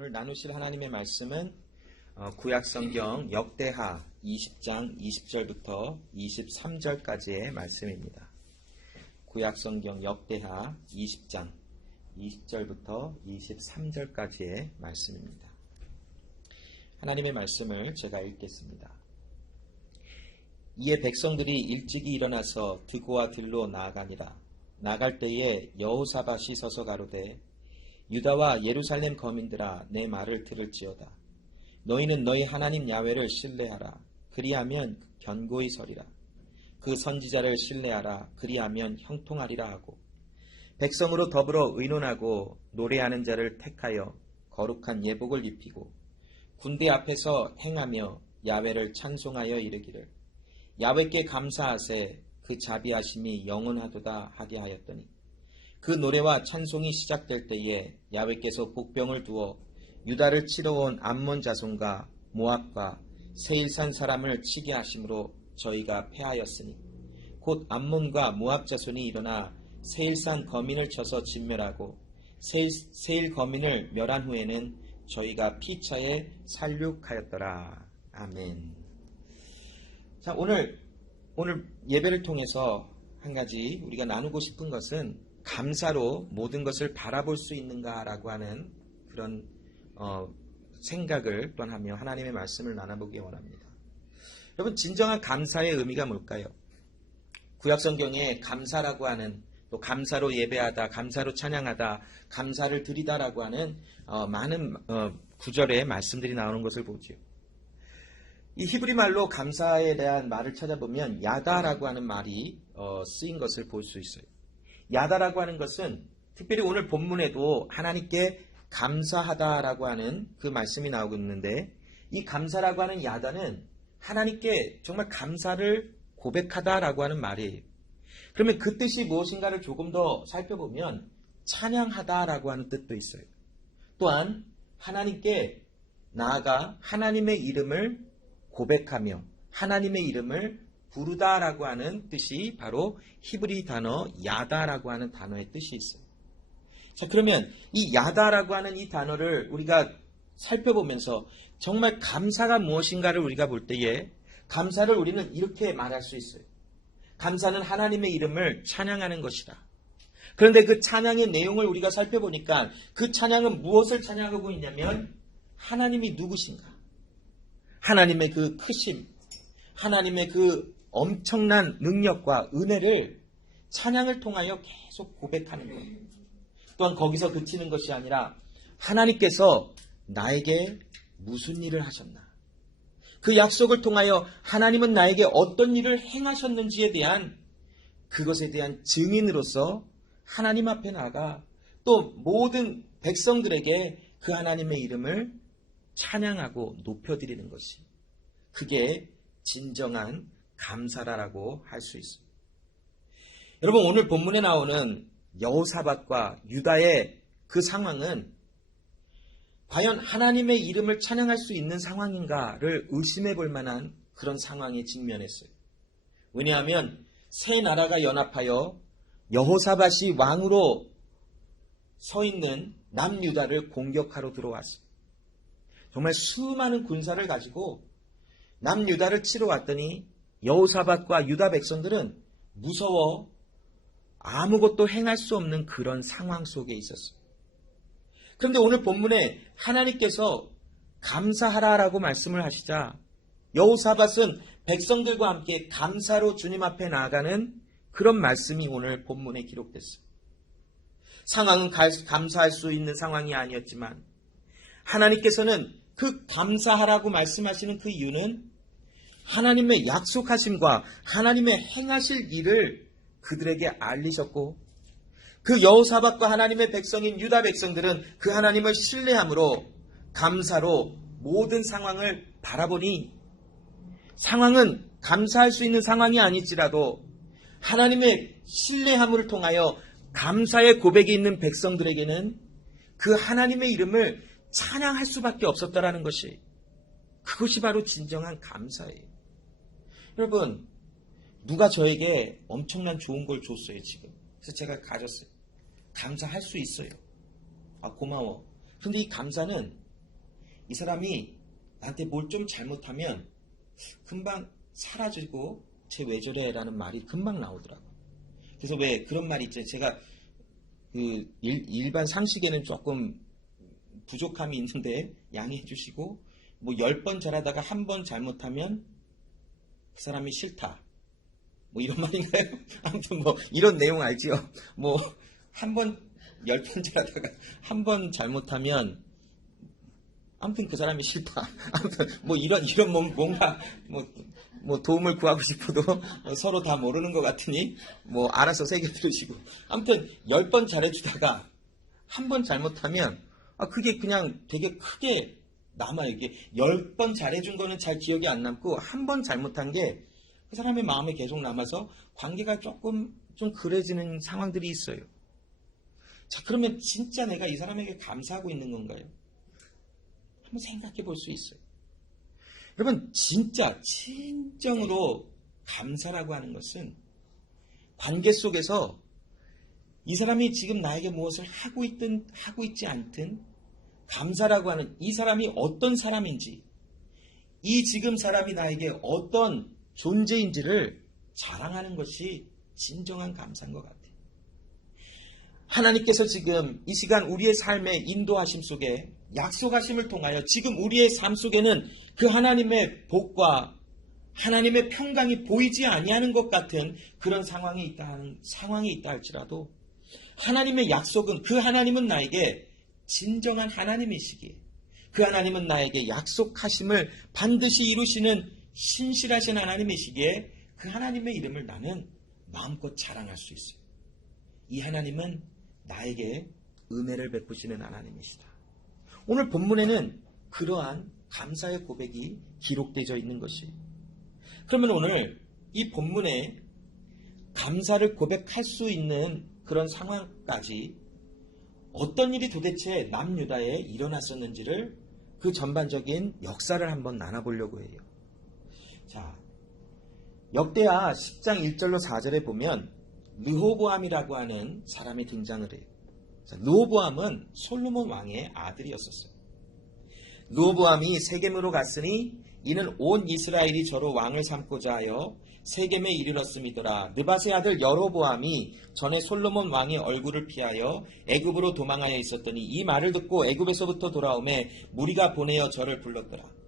오늘 나누실 하나님의 말씀은 구약성경 역대하 20장 20절부터 23절까지의 말씀입니다. 구약성경 역대하 20장 20절부터 23절까지의 말씀입니다. 하나님의 말씀을 제가 읽겠습니다. 이에 백성들이 일찍이 일어나서 드고와 들로 나아가니라. 나갈 때에 여호사밧이 서서 가로되 유다와 예루살렘 거민들아 내 말을 들을지어다. 너희는 너희 하나님 야훼를 신뢰하라. 그리하면 견고히 서리라. 그 선지자를 신뢰하라. 그리하면 형통하리라 하고 백성으로 더불어 의논하고 노래하는 자를 택하여 거룩한 예복을 입히고 군대 앞에서 행하며 야훼를 찬송하여 이르기를 야훼께 감사하세 그 자비하심이 영원하도다 하게 하였더니 그 노래와 찬송이 시작될 때에 야훼께서 복병을 두어 유다를 치러 온 암몬 자손과 모압과 세일산 사람을 치게 하심으로 저희가 패하였으니 곧 암몬과 모압 자손이 일어나 세일산 거민을 쳐서 진멸하고 세일 거민을 멸한 후에는 저희가 피차에 살육하였더라. 아멘. 자, 오늘 예배를 통해서 한 가지 우리가 나누고 싶은 것은 감사로 모든 것을 바라볼 수 있는가라고 하는 그런 생각을 또한 하며 하나님의 말씀을 나눠보기 원합니다. 여러분, 진정한 감사의 의미가 뭘까요? 구약성경에 감사라고 하는, 또 감사로 예배하다, 감사로 찬양하다, 감사를 드리다라고 하는 많은 구절의 말씀들이 나오는 것을 보죠. 이 히브리 말로 감사에 대한 말을 찾아보면 야다라고 하는 말이 쓰인 것을 볼 수 있어요. 야다라고 하는 것은 특별히 오늘 본문에도 하나님께 감사하다라고 하는 그 말씀이 나오고 있는데, 이 감사라고 하는 야다는 하나님께 정말 감사를 고백하다라고 하는 말이에요. 그러면 그 뜻이 무엇인가를 조금 더 살펴보면 찬양하다라고 하는 뜻도 있어요. 또한 하나님께 나아가 하나님의 이름을 고백하며 하나님의 이름을 부르다라고 하는 뜻이 바로 히브리 단어 야다라고 하는 단어의 뜻이 있어요. 자, 그러면 이 야다라고 하는 이 단어를 우리가 살펴보면서 정말 감사가 무엇인가를 우리가 볼 때에 감사를 우리는 이렇게 말할 수 있어요. 감사는 하나님의 이름을 찬양하는 것이다. 그런데 그 찬양의 내용을 우리가 살펴보니까 그 찬양은 무엇을 찬양하고 있냐면 하나님이 누구신가? 하나님의 그 크심, 하나님의 그 엄청난 능력과 은혜를 찬양을 통하여 계속 고백하는 거예요. 또한 거기서 그치는 것이 아니라 하나님께서 나에게 무슨 일을 하셨나? 그 약속을 통하여 하나님은 나에게 어떤 일을 행하셨는지에 대한 그것에 대한 증인으로서 하나님 앞에 나가 또 모든 백성들에게 그 하나님의 이름을 찬양하고 높여드리는 것이 그게 진정한 감사라고 할 수 있습니다. 여러분, 오늘 본문에 나오는 여호사밧과 유다의 그 상황은 과연 하나님의 이름을 찬양할 수 있는 상황인가를 의심해 볼 만한 그런 상황에 직면했어요. 왜냐하면 세 나라가 연합하여 여호사밧이 왕으로 서 있는 남유다를 공격하러 들어왔어요. 정말 수많은 군사를 가지고 남유다를 치러 왔더니 여호사밧과 유다 백성들은 무서워 아무것도 행할 수 없는 그런 상황 속에 있었어요. 그런데 오늘 본문에 하나님께서 감사하라라고 말씀을 하시자 여호사밧은 백성들과 함께 감사로 주님 앞에 나아가는 그런 말씀이 오늘 본문에 기록됐어요. 상황은 감사할 수 있는 상황이 아니었지만 하나님께서는 그 감사하라고 말씀하시는 그 이유는 하나님의 약속하심과 하나님의 행하실 일을 그들에게 알리셨고 그 여호사밧과 하나님의 백성인 유다 백성들은 그 하나님을 신뢰함으로 감사로 모든 상황을 바라보니 상황은 감사할 수 있는 상황이 아닐지라도 하나님의 신뢰함을 통하여 감사의 고백이 있는 백성들에게는 그 하나님의 이름을 찬양할 수밖에 없었다라는 것이 그것이 바로 진정한 감사예요. 여러분, 누가 저에게 엄청난 좋은 걸 줬어요, 지금. 그래서 제가 가졌어요. 감사할 수 있어요. 아, 고마워. 그런데 이 감사는 이 사람이 나한테 뭘 좀 잘못하면 금방 사라지고 쟤 왜 저래 라는 말이 금방 나오더라고요. 그래서 왜 그런 말이 있죠. 제가 그 일반 상식에는 조금 부족함이 있는데 양해해 주시고, 뭐 10번 잘하다가 한 번 잘못하면 그 사람이 싫다, 뭐 이런 말인가요? 아무튼 뭐 이런 내용 알지요? 뭐 한 번 10번 잘하다가 한 번 잘못하면 아무튼 그 사람이 싫다. 아무튼 뭐 이런 뭔가 뭐 도움을 구하고 싶어도 서로 다 모르는 것 같으니 뭐 알아서 새겨 들으시고, 아무튼 10번 잘해주다가 한 번 잘못하면 그게 그냥 되게 크게 남아요. 이게 10번 잘해준 거는 잘 기억이 안 남고 한 번 잘못한 게 그 사람의 마음에 계속 남아서 관계가 조금 좀 그래지는 상황들이 있어요. 자, 그러면 진짜 내가 이 사람에게 감사하고 있는 건가요? 한번 생각해 볼 수 있어요. 여러분, 진짜 진정으로 감사라고 하는 것은 관계 속에서 이 사람이 지금 나에게 무엇을 하고 있든 하고 있지 않든 감사라고 하는, 이 사람이 어떤 사람인지, 이 지금 사람이 나에게 어떤 존재인지를 자랑하는 것이 진정한 감사인 것 같아요. 하나님께서 지금 이 시간 우리의 삶의 인도하심 속에 약속하심을 통하여 지금 우리의 삶 속에는 그 하나님의 복과 하나님의 평강이 보이지 아니하는 것 같은 그런 상황이 있다 할지라도 하나님의 약속은, 그 하나님은 나에게 진정한 하나님이시기에 그 하나님은 나에게 약속하심을 반드시 이루시는 신실하신 하나님이시기에 그 하나님의 이름을 나는 마음껏 자랑할 수 있어요. 이 하나님은 나에게 은혜를 베푸시는 하나님이시다. 오늘 본문에는 그러한 감사의 고백이 기록되어 있는 것이에요. 그러면 오늘 이 본문에 감사를 고백할 수 있는 그런 상황까지 어떤 일이 도대체 남유다에 일어났었는지를, 그 전반적인 역사를 한번 나눠보려고 해요. 자, 역대하 10장 1절로 4절에 보면 르호보암이라고 하는 사람이 등장을 해요. 자, 르호보암은 솔로몬 왕의 아들이었었어요. 르호보암이 세겜으로 갔으니 이는 온 이스라엘이 저로 왕을 삼고자 하여 세겜에 이르렀음이더라. 느밧의 아들 여로보암이 전에 솔로몬 왕의 얼굴을 피하여 애굽으로 도망하여 있었더니 이 말을 듣고 애굽에서부터 돌아오매 무리가 보내어 저를 불렀더라.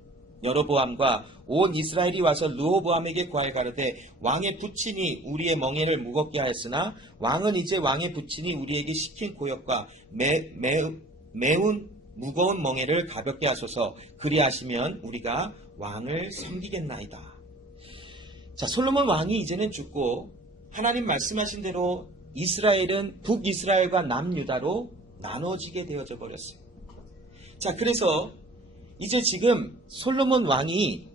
여로보암과 온 이스라엘이 와서 르호보암에게 구하여 가르되 왕의 부친이 우리의 멍에를 무겁게 하였으나 왕은 이제 왕의 부친이 우리에게 시킨 고역과 매운 무거운 멍에를 가볍게 하소서. 그리하시면 우리가 왕을 섬기겠나이다. 자, 솔로몬 왕이 이제는 죽고 하나님 말씀하신 대로 이스라엘은 북이스라엘과 남유다로 나눠지게 되어져 버렸어요. 자, 그래서 이제 지금 솔로몬 왕이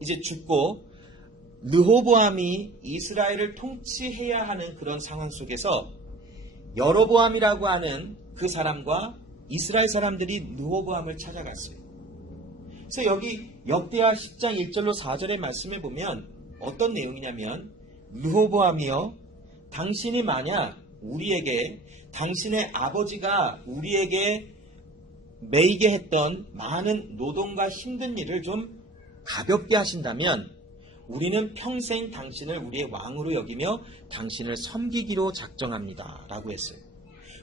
이제 죽고 르호보암이 이스라엘을 통치해야 하는 그런 상황 속에서 여로보암이라고 하는 그 사람과 이스라엘 사람들이 르호보암을 찾아갔어요. 그래서 여기 역대하 10장 1절로 4절의 말씀에 보면 어떤 내용이냐면, 르호보암이여, 당신이 만약 우리에게 당신의 아버지가 우리에게 매이게 했던 많은 노동과 힘든 일을 좀 가볍게 하신다면 우리는 평생 당신을 우리의 왕으로 여기며 당신을 섬기기로 작정합니다 라고 했어요.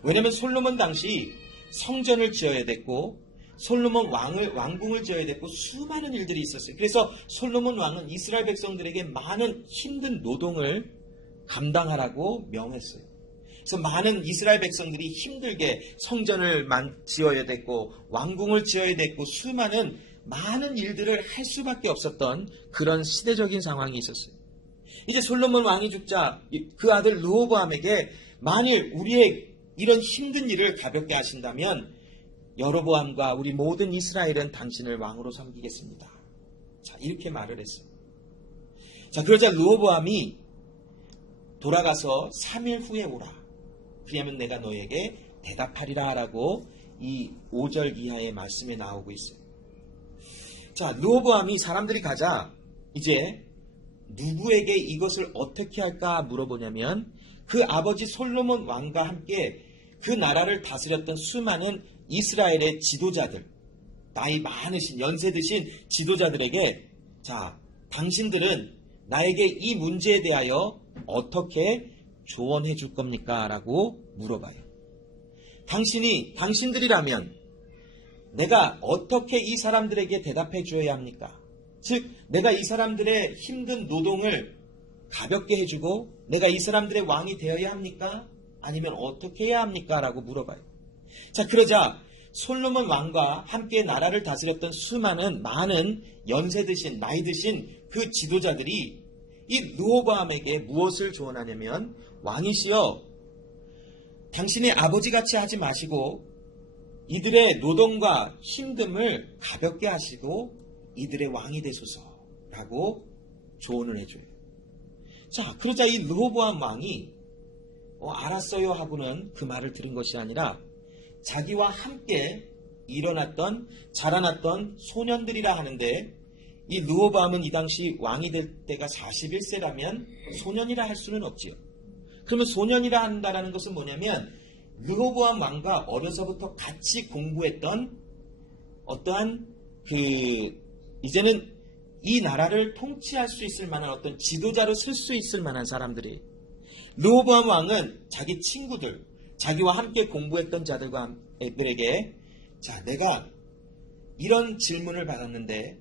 왜냐하면 솔로몬 당시 성전을 지어야 됐고 솔로몬 왕궁을 지어야 됐고 수많은 일들이 있었어요. 그래서 솔로몬 왕은 이스라엘 백성들에게 많은 힘든 노동을 감당하라고 명했어요. 그래서 많은 이스라엘 백성들이 힘들게 성전을 지어야 됐고 왕궁을 지어야 됐고 많은 일들을 할 수밖에 없었던 그런 시대적인 상황이 있었어요. 이제 솔로몬 왕이 죽자 그 아들 르호보암에게 만일 우리의 이런 힘든 일을 가볍게 하신다면 여로보암과 우리 모든 이스라엘은 당신을 왕으로 섬기겠습니다. 자, 이렇게 말을 했어요. 자, 그러자 르호보암이 돌아가서 3일 후에 오라. 그리하면 내가 너에게 대답하리라 라고 이 5절 이하의 말씀에 나오고 있어요. 자, 르호보암이 사람들이 가자 이제 누구에게 이것을 어떻게 할까 물어보냐면 그 아버지 솔로몬 왕과 함께 그 나라를 다스렸던 수많은 이스라엘의 지도자들, 나이 많으신 연세 드신 지도자들에게 자, 당신들은 나에게 이 문제에 대하여 어떻게 조언해 줄 겁니까? 라고 물어봐요. 당신들이라면 내가 어떻게 이 사람들에게 대답해 줘야 합니까? 즉, 내가 이 사람들의 힘든 노동을 가볍게 해주고 내가 이 사람들의 왕이 되어야 합니까? 아니면 어떻게 해야 합니까? 라고 물어봐요. 자, 그러자 솔로몬 왕과 함께 나라를 다스렸던 많은 연세 드신, 나이 드신 그 지도자들이 이 르호보암에게 무엇을 조언하냐면, 왕이시여, 당신의 아버지같이 하지 마시고 이들의 노동과 힘듦을 가볍게 하시고 이들의 왕이 되소서라고 조언을 해줘요. 자, 그러자 이 르호보암 왕이 알았어요 하고는 그 말을 들은 것이 아니라 자기와 함께 자라났던 소년들이라 하는데, 이 르호보암은 이 당시 왕이 될 때가 41세라면 소년이라 할 수는 없지요. 그러면 소년이라 한다라는 것은 뭐냐면, 르호보암 왕과 어려서부터 같이 공부했던 어떠한 이제는 이 나라를 통치할 수 있을 만한 어떤 지도자로 쓸 수 있을 만한 사람들이, 르호보암 왕은 자기 친구들, 자기와 함께 공부했던 자들에게 자, 내가 이런 질문을 받았는데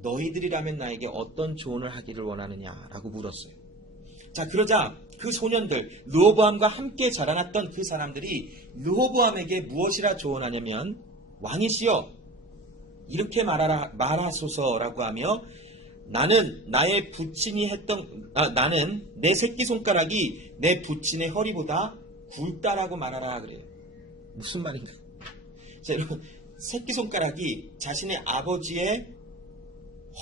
너희들이라면 나에게 어떤 조언을 하기를 원하느냐라고 물었어요. 자, 그러자 그 소년들, 르호보암과 함께 자라났던 그 사람들이 르호보암에게 무엇이라 조언하냐면, 왕이시여, 이렇게 말하소서라고 하며, 나는 내 새끼손가락이 내 부친의 허리보다 굵다라고 말하라 그래요. 무슨 말인가? 자, 여러분, 새끼손가락이 자신의 아버지의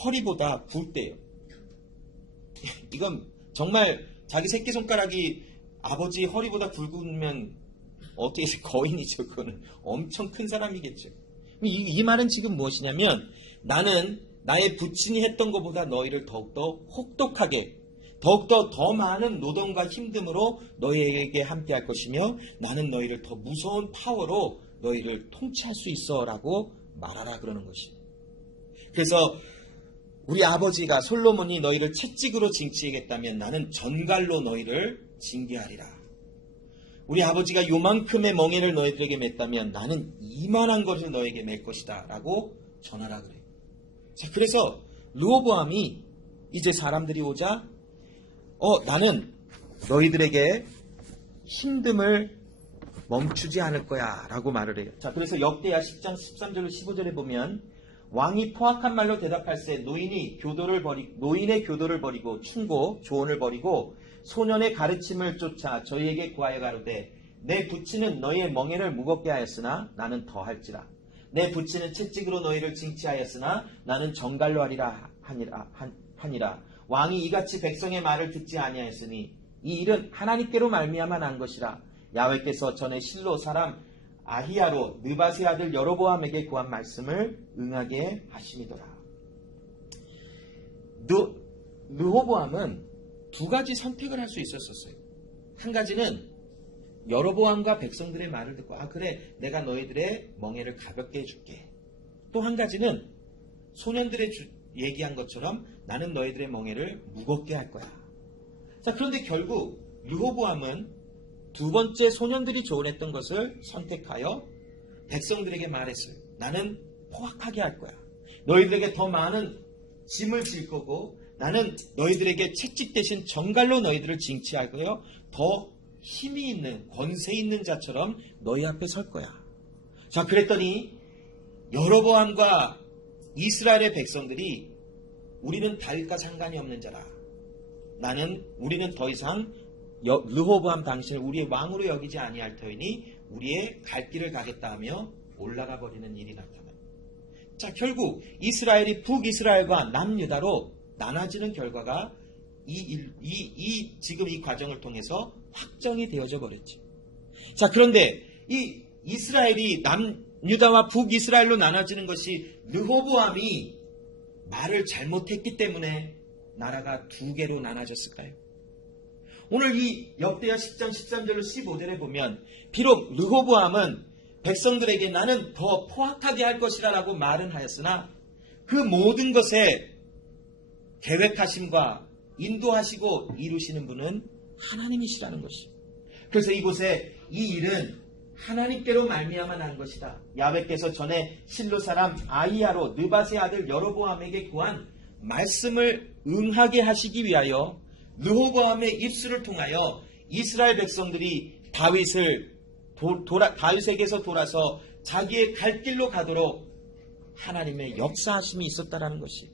허리보다 굵대요. 이건 정말 자기 새끼손가락이 아버지 허리보다 굵으면 어떻게 거인이죠. 그거는 엄청 큰 사람이겠죠. 이 말은 지금 무엇이냐면, 나는 나의 부친이 했던 것보다 너희를 더욱더 혹독하게, 더욱더 더 많은 노동과 힘듦으로 너희에게 함께할 것이며, 나는 너희를 더 무서운 파워로 너희를 통치할 수 있어 라고 말하라 그러는 것이. 그래서 우리 아버지가 솔로몬이 너희를 채찍으로 징치하겠다면 나는 전갈로 너희를 징계하리라. 우리 아버지가 요만큼의 멍에를 너희들에게 맸다면 나는 이만한 것을 너에게 맬 것이다 라고 전하라 그래요. 자, 그래서 르호보암이 이제 사람들이 오자 나는 너희들에게 힘듦을 멈추지 않을 거야 라고 말을 해요. 자, 그래서 역대하 10장 13절로 15절에 보면, 왕이 포악한 말로 대답할세 노인의 교도를 버리고 충고 조언을 버리고 소년의 가르침을 쫓아 저희에게 구하여 가로되, 내 부친은 너희의 멍에를 무겁게 하였으나 나는 더할지라. 내 부친은 채찍으로 너희를 징치하였으나 나는 정갈로 하리라 하니라. 왕이 이같이 백성의 말을 듣지 아니하였으니 이 일은 하나님께로 말미암아 난 것이라. 야훼께서 전에 실로 사람 아히야로 느밧의 아들 여로보암에게 구한 말씀을 응하게 하심이더라. 르호보암은 두 가지 선택을 할 수 있었어요. 한 가지는 여로보암과 백성들의 말을 듣고, 그래, 내가 너희들의 멍에를 가볍게 해줄게. 또 한 가지는 소년들의 얘기한 것처럼 나는 너희들의 멍에를 무겁게 할 거야. 자, 그런데 결국 르호보암은 두 번째 소년들이 조언했던 것을 선택하여 백성들에게 말했어요. 나는 포악하게 할 거야. 너희들에게 더 많은 짐을 질 거고, 나는 너희들에게 채찍 대신 정갈로 너희들을 징치하고요, 더 힘이 있는, 권세 있는 자처럼 너희 앞에 설 거야. 자, 그랬더니 여로보암과 이스라엘의 백성들이 우리는 다윗과 상관이 없는 자라. 우리는 더 이상 르호보암 당신을 우리의 왕으로 여기지 아니할 터이니 우리의 갈 길을 가겠다 하며 올라가 버리는 일이 나타납니다. 자, 결국 이스라엘이 북이스라엘과 남유다로 나눠지는 결과가 지금 이 과정을 통해서 확정이 되어져 버렸죠. 자, 그런데 이 이스라엘이 남유다와 북이스라엘로 나눠지는 것이 르호보암이 말을 잘못했기 때문에 나라가 두 개로 나눠졌을까요? 오늘 이 역대하 10장 13절로 15절에 보면 비록 르호보암은 백성들에게 나는 더 포악하게 할 것이라 라고 말은 하였으나 그 모든 것에 계획하심과 인도하시고 이루시는 분은 하나님이시라는 것이죠. 그래서 이곳에 이 일은 하나님께로 말미암아 난 것이다. 야훼께서 전에 실로 사람 아히야로 느밧의 아들 여로보암에게 구한 말씀을 응하게 하시기 위하여 르호보암의 입술을 통하여 이스라엘 백성들이 다윗에게서 돌아서 자기의 갈 길로 가도록 하나님의 역사하심이 있었다라는 것이.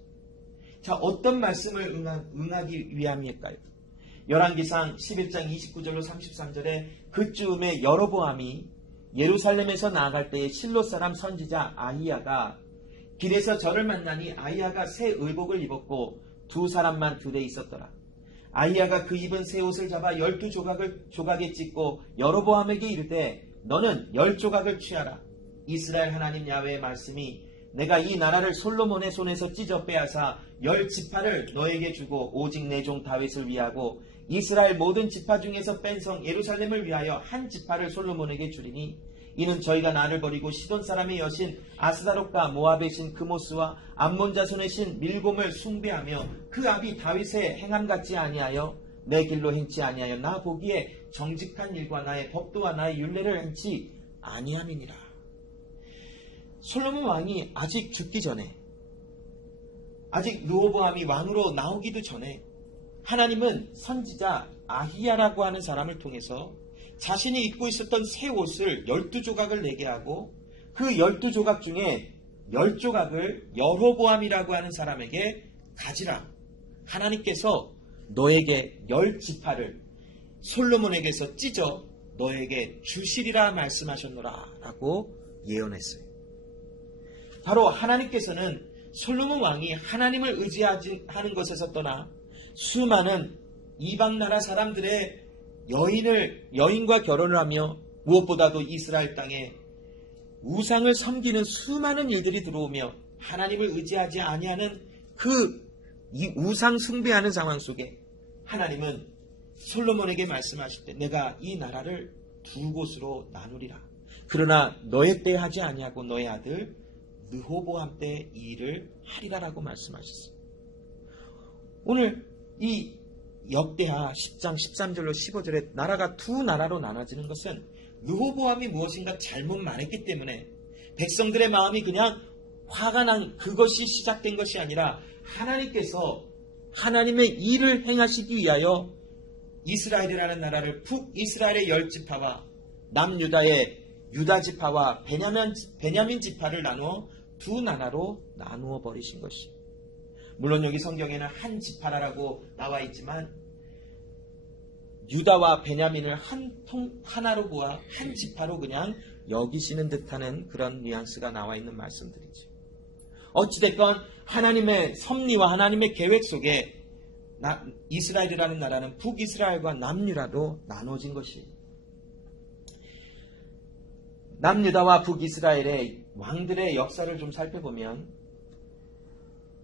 자, 어떤 말씀을 응하기 위함일까요? 열왕기상 11장 29절로 33절에 그쯤에 여로보암이 예루살렘에서 나아갈 때에 실로 사람 선지자 아히야가 길에서 저를 만나니 아히야가 새 의복을 입었고 두 사람만 들에 있었더라. 아히야가 그 입은 새 옷을 잡아 12조각을 조각에 찢고 여로보암에게 이르되 너는 10조각을 취하라. 이스라엘 하나님 야훼의 말씀이 내가 이 나라를 솔로몬의 손에서 찢어 빼앗아 10지파를 너에게 주고 오직 내 종 다윗을 위하고 이스라엘 모든 지파 중에서 뺀 성 예루살렘을 위하여 한 지파를 솔로몬에게 주리니 이는 저희가 나를 버리고 시돈 사람의 여신 아스다롯과 모압의 신 그모스와 암몬 자손의 신 밀곰을 숭배하며 그 아비 다윗의 행함 같지 아니하여 내 길로 행치 아니하여 나 보기에 정직한 일과 나의 법도와 나의 율례를 행치 아니함이니라. 솔로몬 왕이 아직 죽기 전에, 아직 르호보암이 왕으로 나오기도 전에 하나님은 선지자 아히야라고 하는 사람을 통해서 자신이 입고 있었던 새 옷을 12조각을 내게 하고 그 12조각 중에 10조각을 여로보암이라고 하는 사람에게 가지라. 하나님께서 너에게 10지파를 솔로몬에게서 찢어 너에게 주시리라 말씀하셨노라 라고 예언했어요. 바로 하나님께서는 솔로몬 왕이 하나님을 의지하는 것에서 떠나 수많은 이방나라 사람들의 여인과 결혼을 하며 무엇보다도 이스라엘 땅에 우상을 섬기는 수많은 일들이 들어오며 하나님을 의지하지 아니하는 이 우상 숭배하는 상황 속에 하나님은 솔로몬에게 말씀하실 때 내가 이 나라를 두 곳으로 나누리라. 그러나 너의 때 하지 아니하고 너의 아들 르호보암 때 이 일을 하리라라고 말씀하셨어요. 오늘 이 역대하 10장 13절로 15절에 나라가 두 나라로 나눠지는 것은 르호보암이 무엇인가 잘못 말했기 때문에 백성들의 마음이 그냥 화가 난 그것이 시작된 것이 아니라 하나님께서 하나님의 일을 행하시기 위하여 이스라엘이라는 나라를 북이스라엘의 10지파와 남유다의 유다지파와 베냐민 지파를 나누어 두 나라로 나누어 버리신 것이. 물론 여기 성경에는 한 지파라고 나와 있지만 유다와 베냐민을 하나로 보아 한 지파로 그냥 여기시는 듯하는 그런 뉘앙스가 나와 있는 말씀들이죠. 어찌됐건 하나님의 섭리와 하나님의 계획 속에 이스라엘이라는 나라는 북이스라엘과 남유다로 나눠진 것이에요. 남유다와 북이스라엘의 왕들의 역사를 좀 살펴보면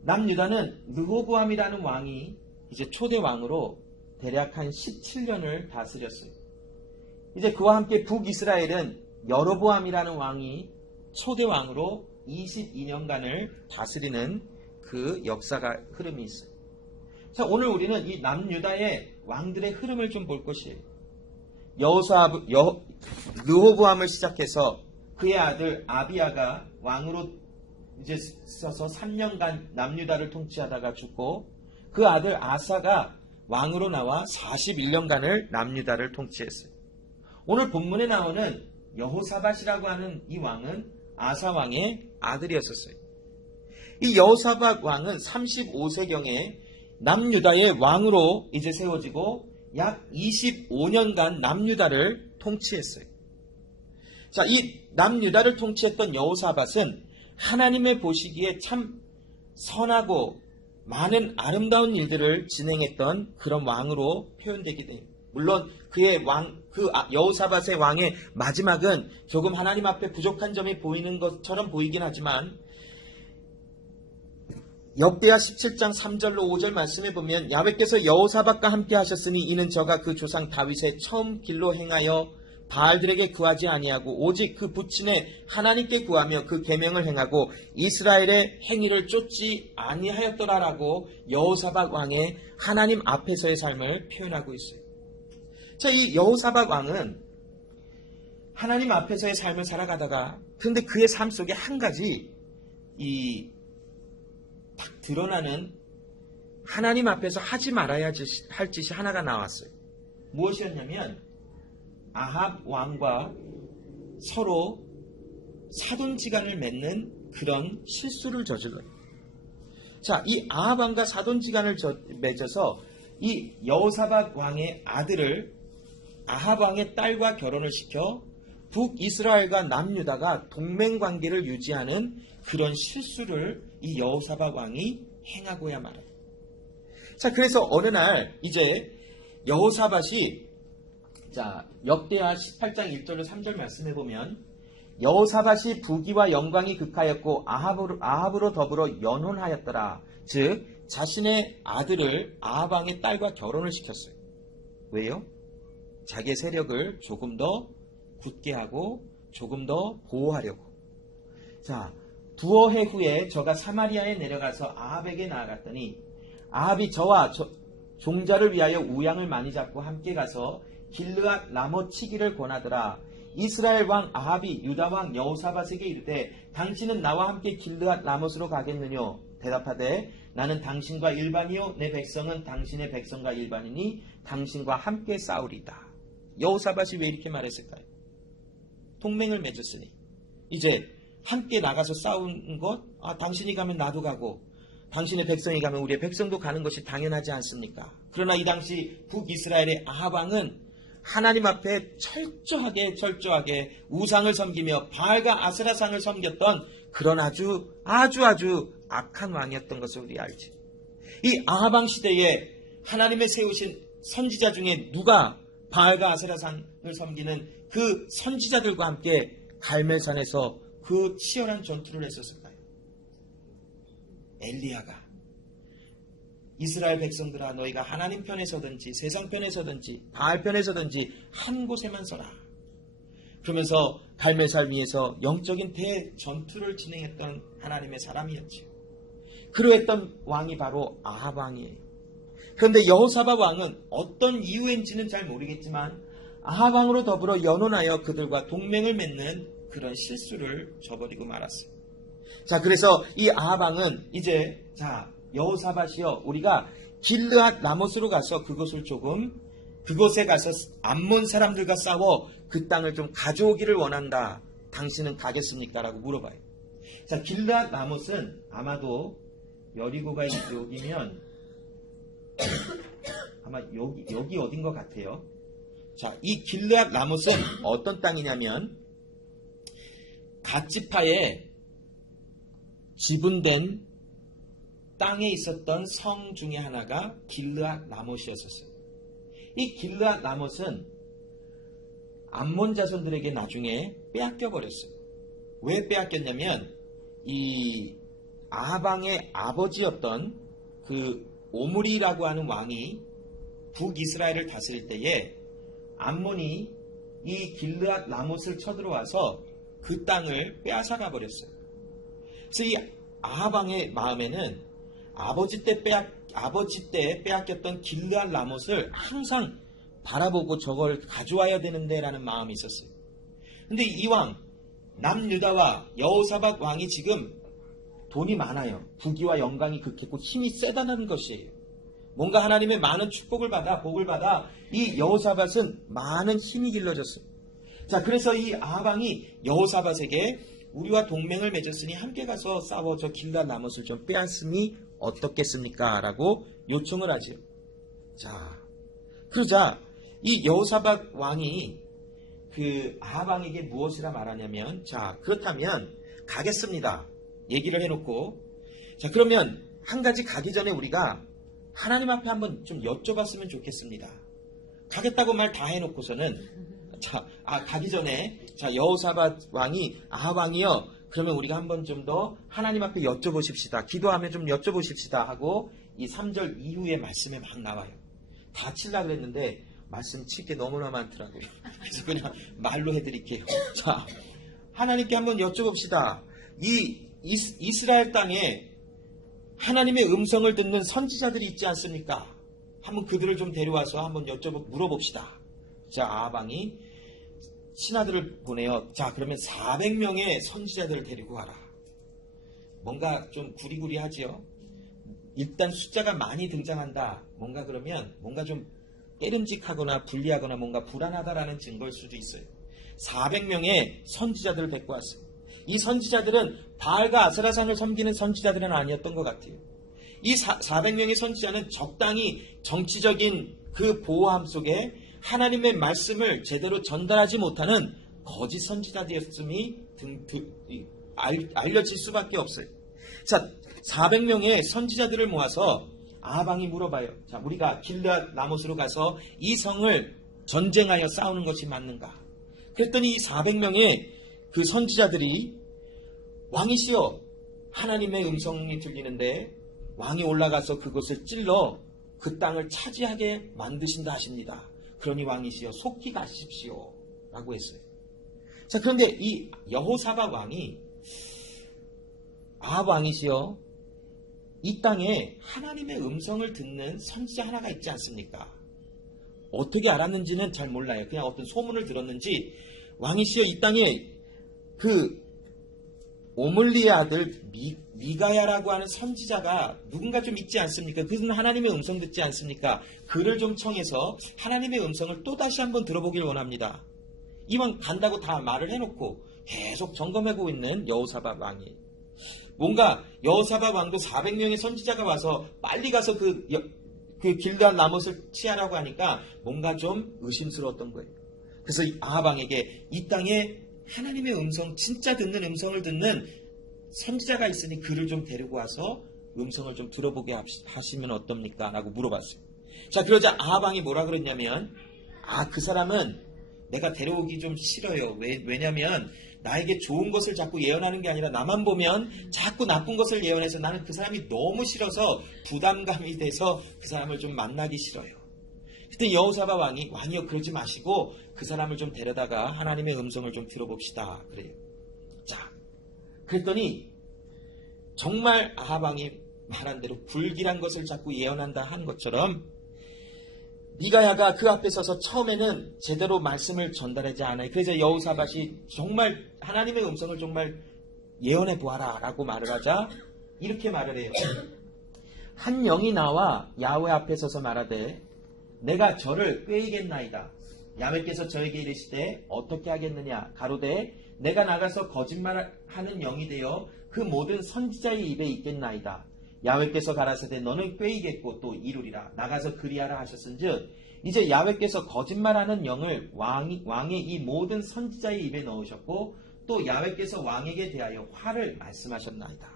남유다는 르호보암이라는 왕이 이제 초대 왕으로 대략 한 17년을 다스렸어요. 이제 그와 함께 북이스라엘은 여로보암이라는 왕이 초대 왕으로 22년간을 다스리는 그 역사가 흐름이 있어요. 자, 오늘 우리는 이 남유다의 왕들의 흐름을 좀 볼 것이에요. 르호보암을 시작해서 그의 아들 아비야가 왕으로 이제 서서 3년간 남유다를 통치하다가 죽고 그 아들 아사가 왕으로 나와 41년간을 남유다를 통치했어요. 오늘 본문에 나오는 여호사밧이라고 하는 이 왕은 아사 왕의 아들이었었어요. 이 여호사밧 왕은 35세경에 남유다의 왕으로 이제 세워지고 약 25년간 남유다를 통치했어요. 자, 이 남유다를 통치했던 여호사밧은 하나님의 보시기에 참 선하고 많은 아름다운 일들을 진행했던 그런 왕으로 표현되게 됩니다. 물론 여호사밧의 왕의 마지막은 조금 하나님 앞에 부족한 점이 보이는 것처럼 보이긴 하지만 역대하 17장 3절로 5절 말씀에 보면 야훼께서 여호사밧과 함께 하셨으니 이는 저가 그 조상 다윗의 처음 길로 행하여 바알들에게 구하지 아니하고 오직 그 부친의 하나님께 구하며 그 계명을 행하고 이스라엘의 행위를 쫓지 아니하였더라라고 여호사밧 왕의 하나님 앞에서의 삶을 표현하고 있어요. 자, 이 여호사밧 왕은 하나님 앞에서의 삶을 살아가다가 그런데 그의 삶 속에 한 가지 딱 드러나는 하나님 앞에서 하지 말아야 할 짓이 하나가 나왔어요. 무엇이었냐면 아합 왕과 서로 사돈지간을 맺는 그런 실수를 저질러요. 자, 이 아합 왕과 사돈지간을 맺어서 이 여호사밧 왕의 아들을 아합 왕의 딸과 결혼을 시켜 북이스라엘과 남유다가 동맹관계를 유지하는 그런 실수를 이 여호사밧 왕이 행하고야 말아요. 자, 그래서 어느 날 이제 여호사밧이 자, 역대하 18장 1절로 3절 말씀해 보면 여호사밧이 부귀와 영광이 극하였고 아합으로 더불어 연혼하였더라. 즉 자신의 아들을 아합 왕의 딸과 결혼을 시켰어요. 왜요? 자기의 세력을 조금 더 굳게 하고 조금 더 보호하려고. 자, 두어 해 후에 저가 사마리아에 내려가서 아합에게 나아갔더니 아합이 저와 종자를 위하여 우양을 많이 잡고 함께 가서 길르앗 라못 치기를 권하더라. 이스라엘 왕 아합이 유다 왕 여호사밧에게 이르되 당신은 나와 함께 길르앗 라못으로 가겠느뇨? 대답하되 나는 당신과 일반이요 내 백성은 당신의 백성과 일반이니 당신과 함께 싸우리다. 여호사밧이 왜 이렇게 말했을까요? 동맹을 맺었으니 이제 함께 나가서 싸우는 것, 당신이 가면 나도 가고 당신의 백성이 가면 우리의 백성도 가는 것이 당연하지 않습니까? 그러나 이 당시 북이스라엘의 아합 왕은 하나님 앞에 철저하게 우상을 섬기며 바알과 아세라상을 섬겼던 그런 아주 악한 왕이었던 것을 우리 알지. 이 아합 왕 시대에 하나님의 세우신 선지자 중에 누가 바알과 아세라상을 섬기는 그 선지자들과 함께 갈멜산에서 그 치열한 전투를 했었을까요? 엘리야가 이스라엘 백성들아 너희가 하나님 편에 서든지 세상 편에 서든지 바알 편에 서든지 한 곳에만 서라. 그러면서 갈멜산 위에서 영적인 대전투를 진행했던 하나님의 사람이었지요. 그러했던 왕이 바로 아합 왕이에요. 그런데 여호사밧 왕은 어떤 이유인지는 잘 모르겠지만 아합 왕으로 더불어 연혼하여 그들과 동맹을 맺는 그런 실수를 저버리고 말았어요. 자, 그래서 이 아합 왕은 이제 여호사밧이여 우리가 길르앗 라못으로 가서 그곳에 가서 암몬 사람들과 싸워 그 땅을 좀 가져오기를 원한다. 당신은 가겠습니까? 라고 물어봐요. 자, 길르앗 라못은 아마도 여리고가 여기면 아마 여기 어딘 것 같아요. 자, 이 길르앗 라못은 어떤 땅이냐면 갓지파에 지분된 땅에 있었던 성 중에 하나가 길르앗 라못이었어요. 이 길르앗 라못은 암몬 자손들에게 나중에 빼앗겨 버렸어요. 왜 빼앗겼냐면 이 아합 왕의 아버지였던 그 오므리라고 하는 왕이 북이스라엘을 다스릴 때에 암몬이 이 길르앗 라못을 쳐들어와서 그 땅을 빼앗아가 버렸어요. 그래서 이 아합 왕의 마음에는 아버지 때 빼앗겼던 길르앗 라못을 항상 바라보고 저걸 가져와야 되는데 라는 마음이 있었어요. 근데 이 왕 남유다와 여호사밧 왕이 지금 돈이 많아요. 부귀와 영광이 극했고 힘이 세다는 것이에요. 뭔가 하나님의 많은 축복을 받아 복을 받아 이 여호사밧은 많은 힘이 길러졌어요. 자, 그래서 이 아합 왕이 여호사밧에게 우리와 동맹을 맺었으니 함께 가서 싸워 저 길르앗 라못을 좀 빼앗으니 어떻겠습니까? 라고 요청을 하죠. 자, 그러자 이 여호사밧 왕이 그 아합 왕에게 무엇이라 말하냐면 자, 그렇다면 가겠습니다. 얘기를 해놓고 자, 그러면 한 가지 가기 전에 우리가 하나님 앞에 한번 좀 여쭤봤으면 좋겠습니다. 가겠다고 말 다 해놓고서는 가기 전에 여호사밧 왕이 아합 왕이여 그러면 우리가 한번 좀 더 하나님 앞에 여쭤보십시다. 기도하며 좀 여쭤보십시다 하고 이 3절 이후의 말씀에 막 나와요. 다 치려고 그랬는데 말씀 칠 게 너무나 많더라고요. 그래서 그냥 말로 해드릴게요. 자, 하나님께 한번 여쭤봅시다. 이 이스라엘 땅에 하나님의 음성을 듣는 선지자들이 있지 않습니까? 한번 그들을 좀 데려와서 한번 물어봅시다. 자, 아방이 신하들을 보내요. 자, 그러면 400명의 선지자들을 데리고 와라. 뭔가 좀 구리구리하지요? 일단 숫자가 많이 등장한다. 뭔가 그러면 뭔가 좀 깨름직하거나 불리하거나 뭔가 불안하다라는 증거일 수도 있어요. 400명의 선지자들을 데리고 왔어요. 이 선지자들은 바알과 아세라상을 섬기는 선지자들은 아니었던 것 같아요. 이 400명의 선지자는 적당히 정치적인 그 보호함 속에 하나님의 말씀을 제대로 전달하지 못하는 거짓 선지자들이었음이 알려질 수밖에 없어요. 자, 400명의 선지자들을 모아서 아방이 물어봐요. 자, 우리가 길르앗 라못으로 가서 이 성을 전쟁하여 싸우는 것이 맞는가? 그랬더니 이 400명의 그 선지자들이 왕이시여, 하나님의 음성이 들리는데 왕이 올라가서 그것을 찔러 그 땅을 차지하게 만드신다 하십니다. 그러니 왕이시여 속히 가십시오 라고 했어요. 자, 그런데 이 여호사밧 왕이 아합 왕이시여, 이 땅에 하나님의 음성을 듣는 선지자 하나가 있지 않습니까? 어떻게 알았는지는 잘 몰라요. 그냥 어떤 소문을 들었는지 왕이시여, 이 땅에 그 오물리의 아들 미가야라고 하는 선지자가 누군가 좀 있지 않습니까? 그는 하나님의 음성 듣지 않습니까? 그를 좀 청해서 하나님의 음성을 또다시 한번 들어보길 원합니다. 이왕 간다고 다 말을 해놓고 계속 점검하고 있는 여호사밧 왕이, 뭔가 여호사밧 왕도 400명의 선지자가 와서 빨리 가서 그 길르앗 라못을 취하라고 하니까 뭔가 좀 의심스러웠던 거예요. 그래서 아합 왕에게 이 땅에 하나님의 음성, 진짜 듣는 음성을 듣는 선지자가 있으니 그를 좀 데리고 와서 음성을 좀 들어보게 하시면 어떻습니까? 라고 물어봤어요. 자, 그러자 아합 왕이 뭐라 그랬냐면, 그 사람은 내가 데려오기 좀 싫어요. 왜냐면 나에게 좋은 것을 자꾸 예언하는 게 아니라 나만 보면 자꾸 나쁜 것을 예언해서 나는 그 사람이 너무 싫어서 부담감이 돼서 그 사람을 좀 만나기 싫어요. 그때 여호사밧 왕이, 왕이여 그러지 마시고 그 사람을 좀 데려다가 하나님의 음성을 좀 들어봅시다 그래요. 자, 그랬더니 정말 아합 왕이 말한 대로 불길한 것을 자꾸 예언한다 한 것처럼 미가야가 그 앞에 서서 처음에는 제대로 말씀을 전달하지 않아요. 그래서 여호사밧이 정말 하나님의 음성을 정말 예언해 보아라 라고 말을 하자 이렇게 말을 해요. 한 영이 나와 야훼 앞에 서서 말하되 내가 저를 꾀이겠나이다. 야훼께서 저에게 이르시되 어떻게 하겠느냐? 가로되 내가 나가서 거짓말하는 영이 되어 그 모든 선지자의 입에 있겠나이다. 야훼께서 가라사대 너는 꾀이겠고 또 이루리라. 나가서 그리하라 하셨은즉 이제 야훼께서 거짓말하는 영을 왕의 이 모든 선지자의 입에 넣으셨고 또 야훼께서 왕에게 대하여 화를 말씀하셨나이다.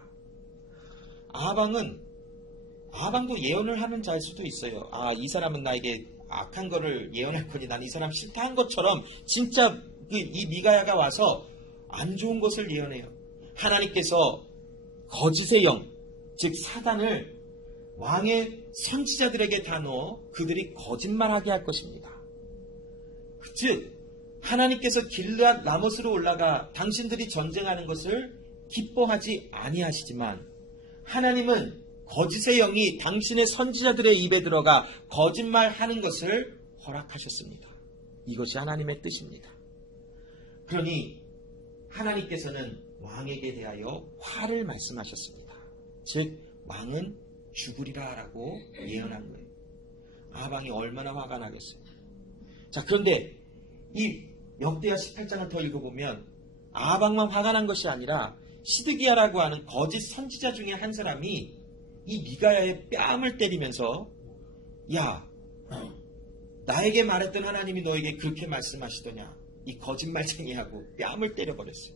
아합왕도 예언을 하는 자일 수도 있어요. 이 사람은 나에게 악한 거를 예언할 거니 난 이 사람 싫다 한 것처럼 진짜 이 미가야가 와서 안 좋은 것을 예언해요. 하나님께서 거짓의 영, 즉 사단을 왕의 선지자들에게 다 넣어 그들이 거짓말하게 할 것입니다. 즉 하나님께서 길르앗 라못으로 올라가 당신들이 전쟁하는 것을 기뻐하지 아니하시지만 하나님은 거짓의 영이 당신의 선지자들의 입에 들어가 거짓말하는 것을 허락하셨습니다. 이것이 하나님의 뜻입니다. 그러니 하나님께서는 왕에게 대하여 화를 말씀하셨습니다. 즉 왕은 죽으리라 라고 예언한 거예요. 아합왕이 얼마나 화가 나겠어요. 자, 그런데 이 역대하 18장을 더 읽어보면 아합왕만 화가 난 것이 아니라 시드기야라고 하는 거짓 선지자 중에 한 사람이 이 미가야의 뺨을 때리면서 야, 나에게 말했던 하나님이 너에게 그렇게 말씀하시더냐? 이 거짓말쟁이하고 뺨을 때려버렸어요.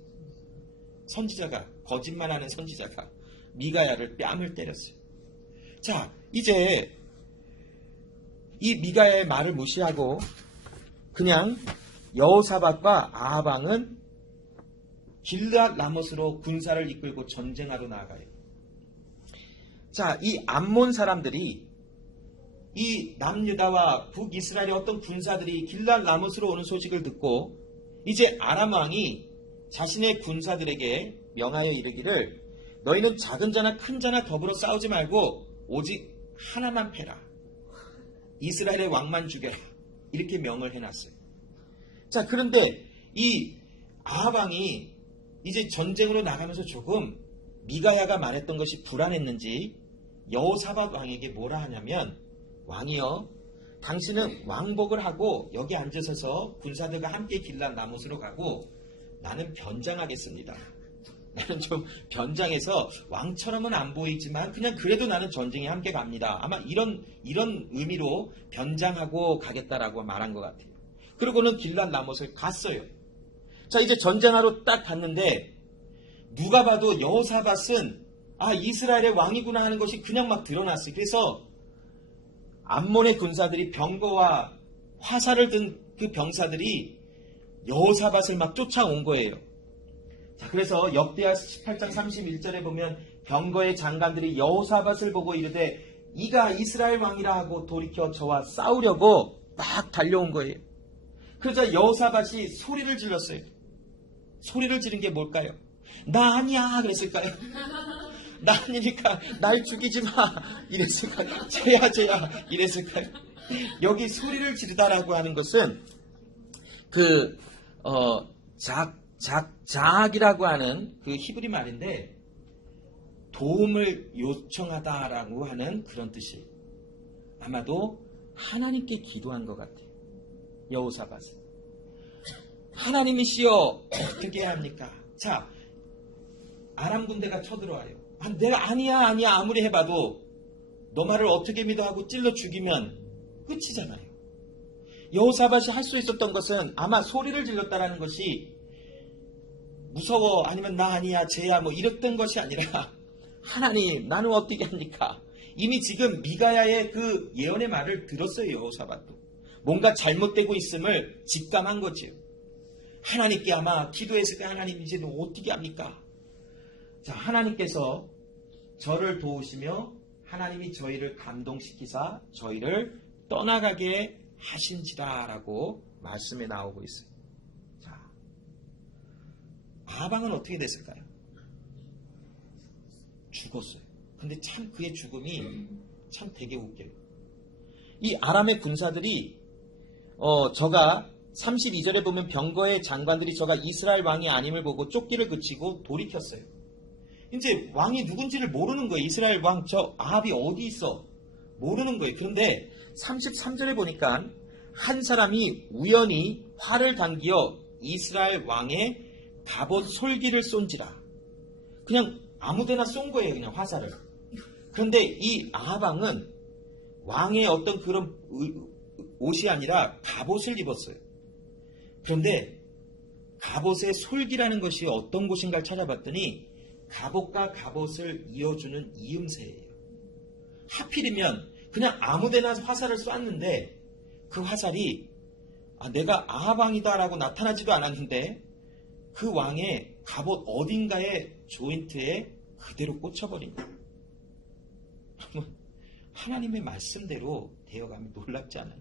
선지자가, 거짓말하는 선지자가 미가야를 뺨을 때렸어요. 자, 이제 이 미가야의 말을 무시하고 그냥 여호사밧과 아합 왕은 길르앗 라못으로 군사를 이끌고 전쟁하러 나아가요. 자, 이 암몬 사람들이 이 남유다와 북이스라엘의 어떤 군사들이 길르앗 라못으로 오는 소식을 듣고 이제 아람 왕이 자신의 군사들에게 명하여 이르기를 너희는 작은 자나 큰 자나 더불어 싸우지 말고 오직 하나만 패라. 이스라엘의 왕만 죽여라. 이렇게 명을 해놨어요. 자, 그런데 이 아합 왕이 이제 전쟁으로 나가면서 조금 미가야가 말했던 것이 불안했는지 여호사밧 왕에게 뭐라 하냐면 왕이여 당신은 왕복을 하고 여기 앉으셔서 군사들과 함께 길르앗 라못으로 가고 나는 변장하겠습니다. 나는 좀 변장해서 왕처럼은 안 보이지만 그냥 그래도 나는 전쟁에 함께 갑니다. 아마 이런 의미로 변장하고 가겠다라고 말한 것 같아요. 그리고는 길르앗 라못을 갔어요. 자, 이제 전쟁하러 딱 갔는데 누가 봐도 여호사밧은 이스라엘의 왕이구나 하는 것이 그냥 막 드러났어요. 그래서 암몬의 군사들이 병거와 화살을 든 그 병사들이 여호사밧을 막 쫓아온 거예요. 자, 그래서 역대하 18장 31절에 보면 병거의 장관들이 여호사밧을 보고 이르되 이가 이스라엘 왕이라 하고 돌이켜 저와 싸우려고 막 달려온 거예요. 그러자 여호사밧이 소리를 질렀어요. 소리를 지른 게 뭘까요? 나 아니야 그랬을까요? 나 아니니까 날 죽이지 마 이랬을까요? 쟤야 이랬을까요? 여기 소리를 지르다라고 하는 것은 자악이라고 하는 그 히브리 말인데 도움을 요청하다라고 하는 그런 뜻이에요. 아마도 하나님께 기도한 것 같아요. 여호사밧은 하나님이시여 어떻게 해야 합니까? 자, 아람 군대가 쳐들어와요. 내가 아니야 아무리 해봐도 너 말을 어떻게 믿어 하고 찔러 죽이면 끝이잖아요. 여호사밧이 할 수 있었던 것은 아마 소리를 질렀다라는 것이 무서워 아니면 나 아니야 쟤야 뭐 이랬던 것이 아니라 하나님 나는 어떻게 합니까? 이미 지금 미가야의 그 예언의 말을 들었어요. 여호사밧도 뭔가 잘못되고 있음을 직감한 거지요. 하나님께 아마 기도했을 때 하나님 이제 너 어떻게 합니까? 자, 하나님께서 저를 도우시며 하나님이 저희를 감동시키사 저희를 떠나가게 하신지라라고 말씀에 나오고 있어요. 자, 아방은 어떻게 됐을까요? 죽었어요. 근데 참 그의 죽음이 참 되게 웃겨요. 이 아람의 군사들이 저가 32절에 보면 병거의 장관들이 저가 이스라엘 왕이 아님을 보고 쫓기를 그치고 돌이켰어요. 이제 왕이 누군지를 모르는 거예요. 이스라엘 왕 저 아합이 어디 있어? 모르는 거예요. 그런데 33절에 보니까 한 사람이 우연히 활을 당기어 이스라엘 왕의 갑옷 솔기를 쏜지라. 그냥 아무데나 쏜 거예요. 그냥 화살을. 그런데 이 아합 왕은 왕의 어떤 그런 옷이 아니라 갑옷을 입었어요. 그런데 갑옷의 솔기라는 것이 어떤 곳인가를 찾아봤더니 갑옷과 갑옷을 이어주는 이음새예요. 하필이면 그냥 아무데나 화살을 쐈는데 그 화살이 내가 아합 왕이다라고 나타나지도 않았는데 그 왕의 갑옷 어딘가의 조인트에 그대로 꽂혀버린 거예요. 하나님의 말씀대로 되어가면 놀랍지 않아요?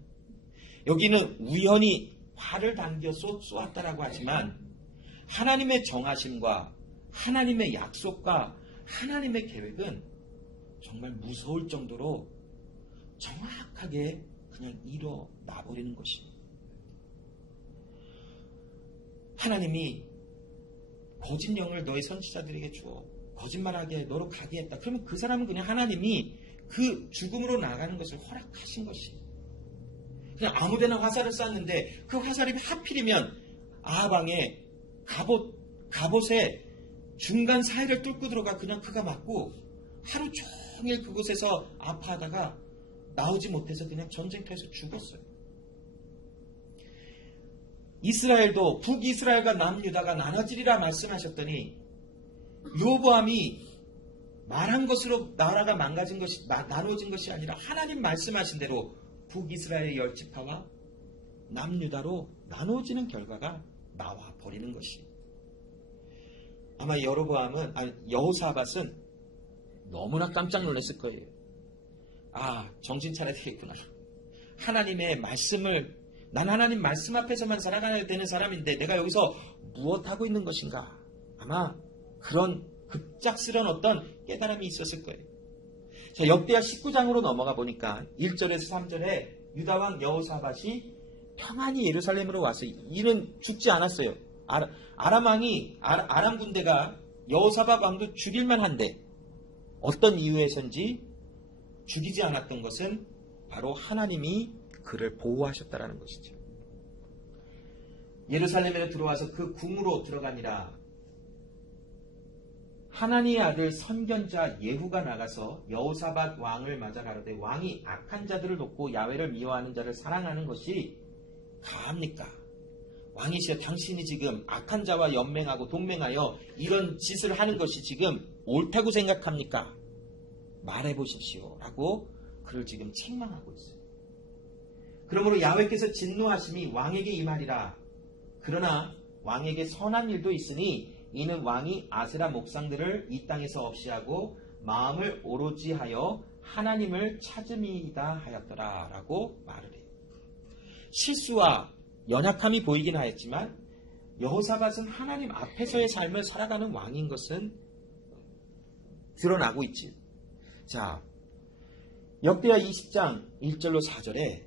여기는 우연히 활을 당겨 쏘았다라고 하지만 하나님의 정하심과 하나님의 약속과 하나님의 계획은 정말 무서울 정도로 정확하게 그냥 일어나버리는 것입니다. 하나님이 거짓 영을 너희 선지자들에게 주어 거짓말하게 해 너로 가게 했다. 그러면 그 사람은 그냥 하나님이 그 죽음으로 나가는 것을 허락하신 것이 그냥 아무데나 화살을 쐈는데 그 화살이 하필이면 아합 왕의 갑옷의 중간 사이를 뚫고 들어가 그냥 그가 맞고 하루 종일 그곳에서 아파하다가 나오지 못해서 그냥 전쟁터에서 죽었어요. 이스라엘도 북이스라엘과 남유다가 나눠지리라 말씀하셨더니 르호보암이 말한 것으로 나라가 망가진 것이 나눠진 것이 아니라 하나님 말씀하신 대로 북이스라엘의 10지파와 남유다로 나눠지는 결과가 나와 버리는 것이. 아마 여호사밧은 너무나 깜짝 놀랐을 거예요. 아, 정신 차려야 되겠구나. 하나님의 말씀을, 난 하나님 말씀 앞에서만 살아가야 되는 사람인데 내가 여기서 무엇하고 있는 것인가? 아마 그런 급작스런 어떤 깨달음이 있었을 거예요. 자, 역대하 19장으로 넘어가 보니까 1절에서 3절에 유다왕 여호사밧이 평안히 예루살렘으로 와서 이는 죽지 않았어요. 아람 왕이 아람 군대가 여호사밧 왕도 죽일만 한데 어떤 이유에선지 죽이지 않았던 것은 바로 하나님이 그를 보호하셨다라는 것이죠. 예루살렘에 들어와서 그 궁으로 들어가니라 하나니의 아들 선견자 예후가 나가서 여호사밧 왕을 맞아 가로되 왕이 악한 자들을 돕고 야훼를 미워하는 자를 사랑하는 것이 가합니까? 왕이시여 당신이 지금 악한 자와 연맹하고 동맹하여 이런 짓을 하는 것이 지금 옳다고 생각합니까? 말해보십시오 라고 그를 지금 책망하고 있어요. 그러므로 야훼께서 진노하심이 왕에게 임하리라. 그러나 왕에게 선한 일도 있으니 이는 왕이 아세라 목상들을 이 땅에서 없이 하고 마음을 오로지 하여 하나님을 찾음이다 하였더라 라고 말을 해요. 실수와 연약함이 보이긴 하였지만 여호사밧은 하나님 앞에서의 삶을 살아가는 왕인 것은 드러나고 있지. 자, 역대하 20장 1절로 4절에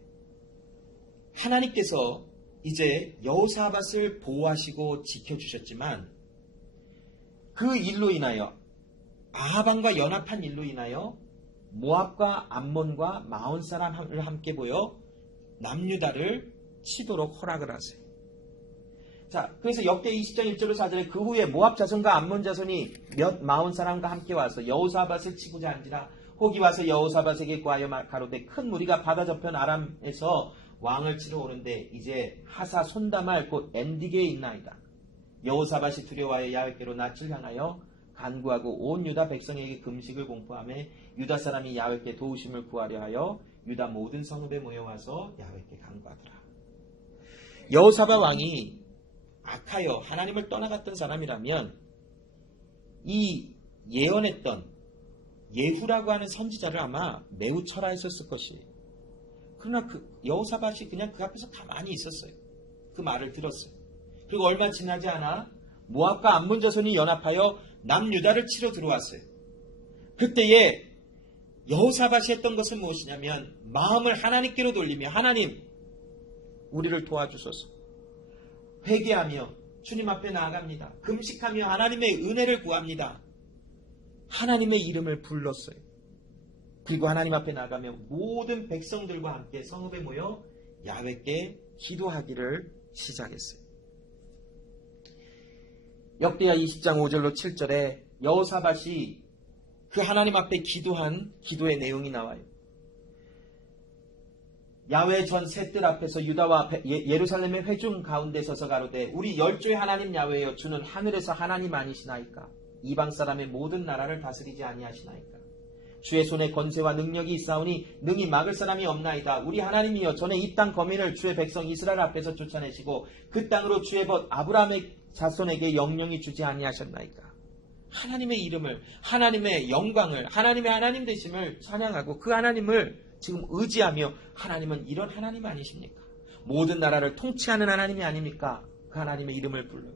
하나님께서 이제 여호사밧을 보호하시고 지켜주셨지만 그 일로 인하여 아합왕과 연합한 일로 인하여 모압과 암몬과 마온 사람을 함께 보여 남유다를 치도록 허락을 하세요. 자, 그래서 역대 20장 1절로 4절에 그 후에 모압 자손과 암몬 자손이 몇 마온 사람과 함께 와서 여호사밧을 치고자 한지라 혹이 와서 여호사밧에게 구하여 가로되 큰 무리가 바다 저편 아람에서 왕을 치러 오는데 이제 하사 손다말 곧 엔디게에 있나이다. 여호사밧이 두려워하여 야훼께로 낯을 향하여 간구하고 온 유다 백성에게 금식을 공포하며 유다 사람이 야훼께 도우심을 구하려 하여 유다 모든 성읍에 모여와서 야훼께 간구하더라. 여호사밧 왕이 악하여 하나님을 떠나갔던 사람이라면 이 예언했던 예후라고 하는 선지자를 아마 매우 철화했었을 것이에요. 그러나 여호사밧이 그냥 그 앞에서 가만히 있었어요. 그 말을 들었어요. 그리고 얼마 지나지 않아 모압과 암몬 자손이 연합하여 남유다를 치러 들어왔어요. 그때에 여호사밧이 했던 것은 무엇이냐면 마음을 하나님께로 돌리며 하나님 우리를 도와주소서. 회개하며 주님 앞에 나아갑니다. 금식하며 하나님의 은혜를 구합니다. 하나님의 이름을 불렀어요. 그리고 하나님 앞에 나가며 모든 백성들과 함께 성읍에 모여 야훼께 기도하기를 시작했어요. 역대하 20장 5절로 7절에 여호사밧이 그 하나님 앞에 기도한 기도의 내용이 나와요. 야훼 전 셋들 앞에서 유다와 예루살렘의 회중 가운데 서서 가로되 우리 열조의 하나님 야훼여 주는 하늘에서 하나님 아니시나이까? 이방 사람의 모든 나라를 다스리지 아니하시나이까? 주의 손에 권세와 능력이 있사오니 능히 막을 사람이 없나이다. 우리 하나님이여 전에 이 땅 거민을 주의 백성 이스라엘 앞에서 쫓아내시고 그 땅으로 주의 벗 아브라함의 자손에게 영영이 주지 아니하셨나이까? 하나님의 이름을, 하나님의 영광을, 하나님의 하나님 되심을 찬양하고 그 하나님을 지금 의지하며 하나님은 이런 하나님 아니십니까? 모든 나라를 통치하는 하나님이 아닙니까? 그 하나님의 이름을 불러요.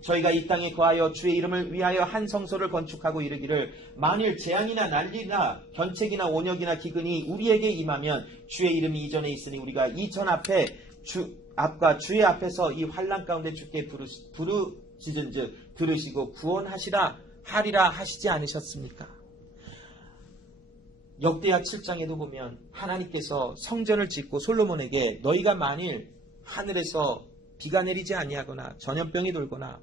저희가 이 땅에 거하여 주의 이름을 위하여 한 성소를 건축하고 이르기를 만일 재앙이나 난리나 견책이나 온역이나 기근이 우리에게 임하면 주의 이름이 이전에 있으니 우리가 이 전 앞에 앞과 주의 앞에서 이 환난 가운데 주께 부르짖은즉 들으시고 구원하시라 하리라 하시지 않으셨습니까? 역대하 7장에도 보면 하나님께서 성전을 짓고 솔로몬에게 너희가 만일 하늘에서 비가 내리지 아니하거나 전염병이 돌거나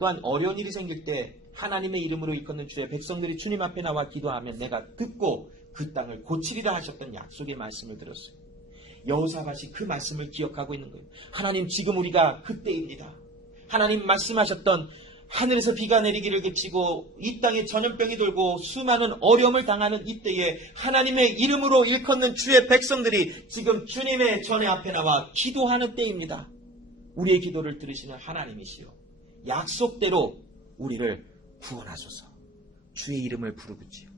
또한 어려운 일이 생길 때 하나님의 이름으로 일컫는 주의 백성들이 주님 앞에 나와 기도하면 내가 듣고 그 땅을 고치리라 하셨던 약속의 말씀을 들었어요. 여호사밧이 그 말씀을 기억하고 있는 거예요. 하나님 지금 우리가 그때입니다. 하나님 말씀하셨던 하늘에서 비가 내리기를 그치고 이 땅에 전염병이 돌고 수많은 어려움을 당하는 이때에 하나님의 이름으로 일컫는 주의 백성들이 지금 주님의 전에 앞에 나와 기도하는 때입니다. 우리의 기도를 들으시는 하나님이시요 약속대로 우리를 구원하소서. 주의 이름을 부르짖지요.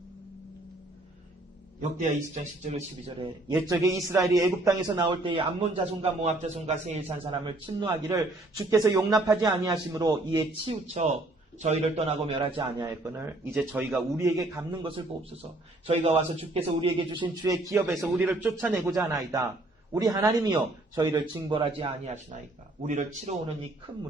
역대하 20장 10절로 12절에 옛적에 이스라엘이 애굽 땅에서 나올 때에 암몬 자손과 모압 자손과 세일산 사람을 침노하기를 주께서 용납하지 아니하심으로 이에 치우쳐 저희를 떠나고 멸하지 아니하였거늘 이제 저희가 우리에게 갚는 것을 보옵소서. 저희가 와서 주께서 우리에게 주신 주의 기업에서 우리를 쫓아내고자 하나이다. 우리 하나님이여 저희를 징벌하지 아니하시나이까. 우리를 치러 오는 이 큰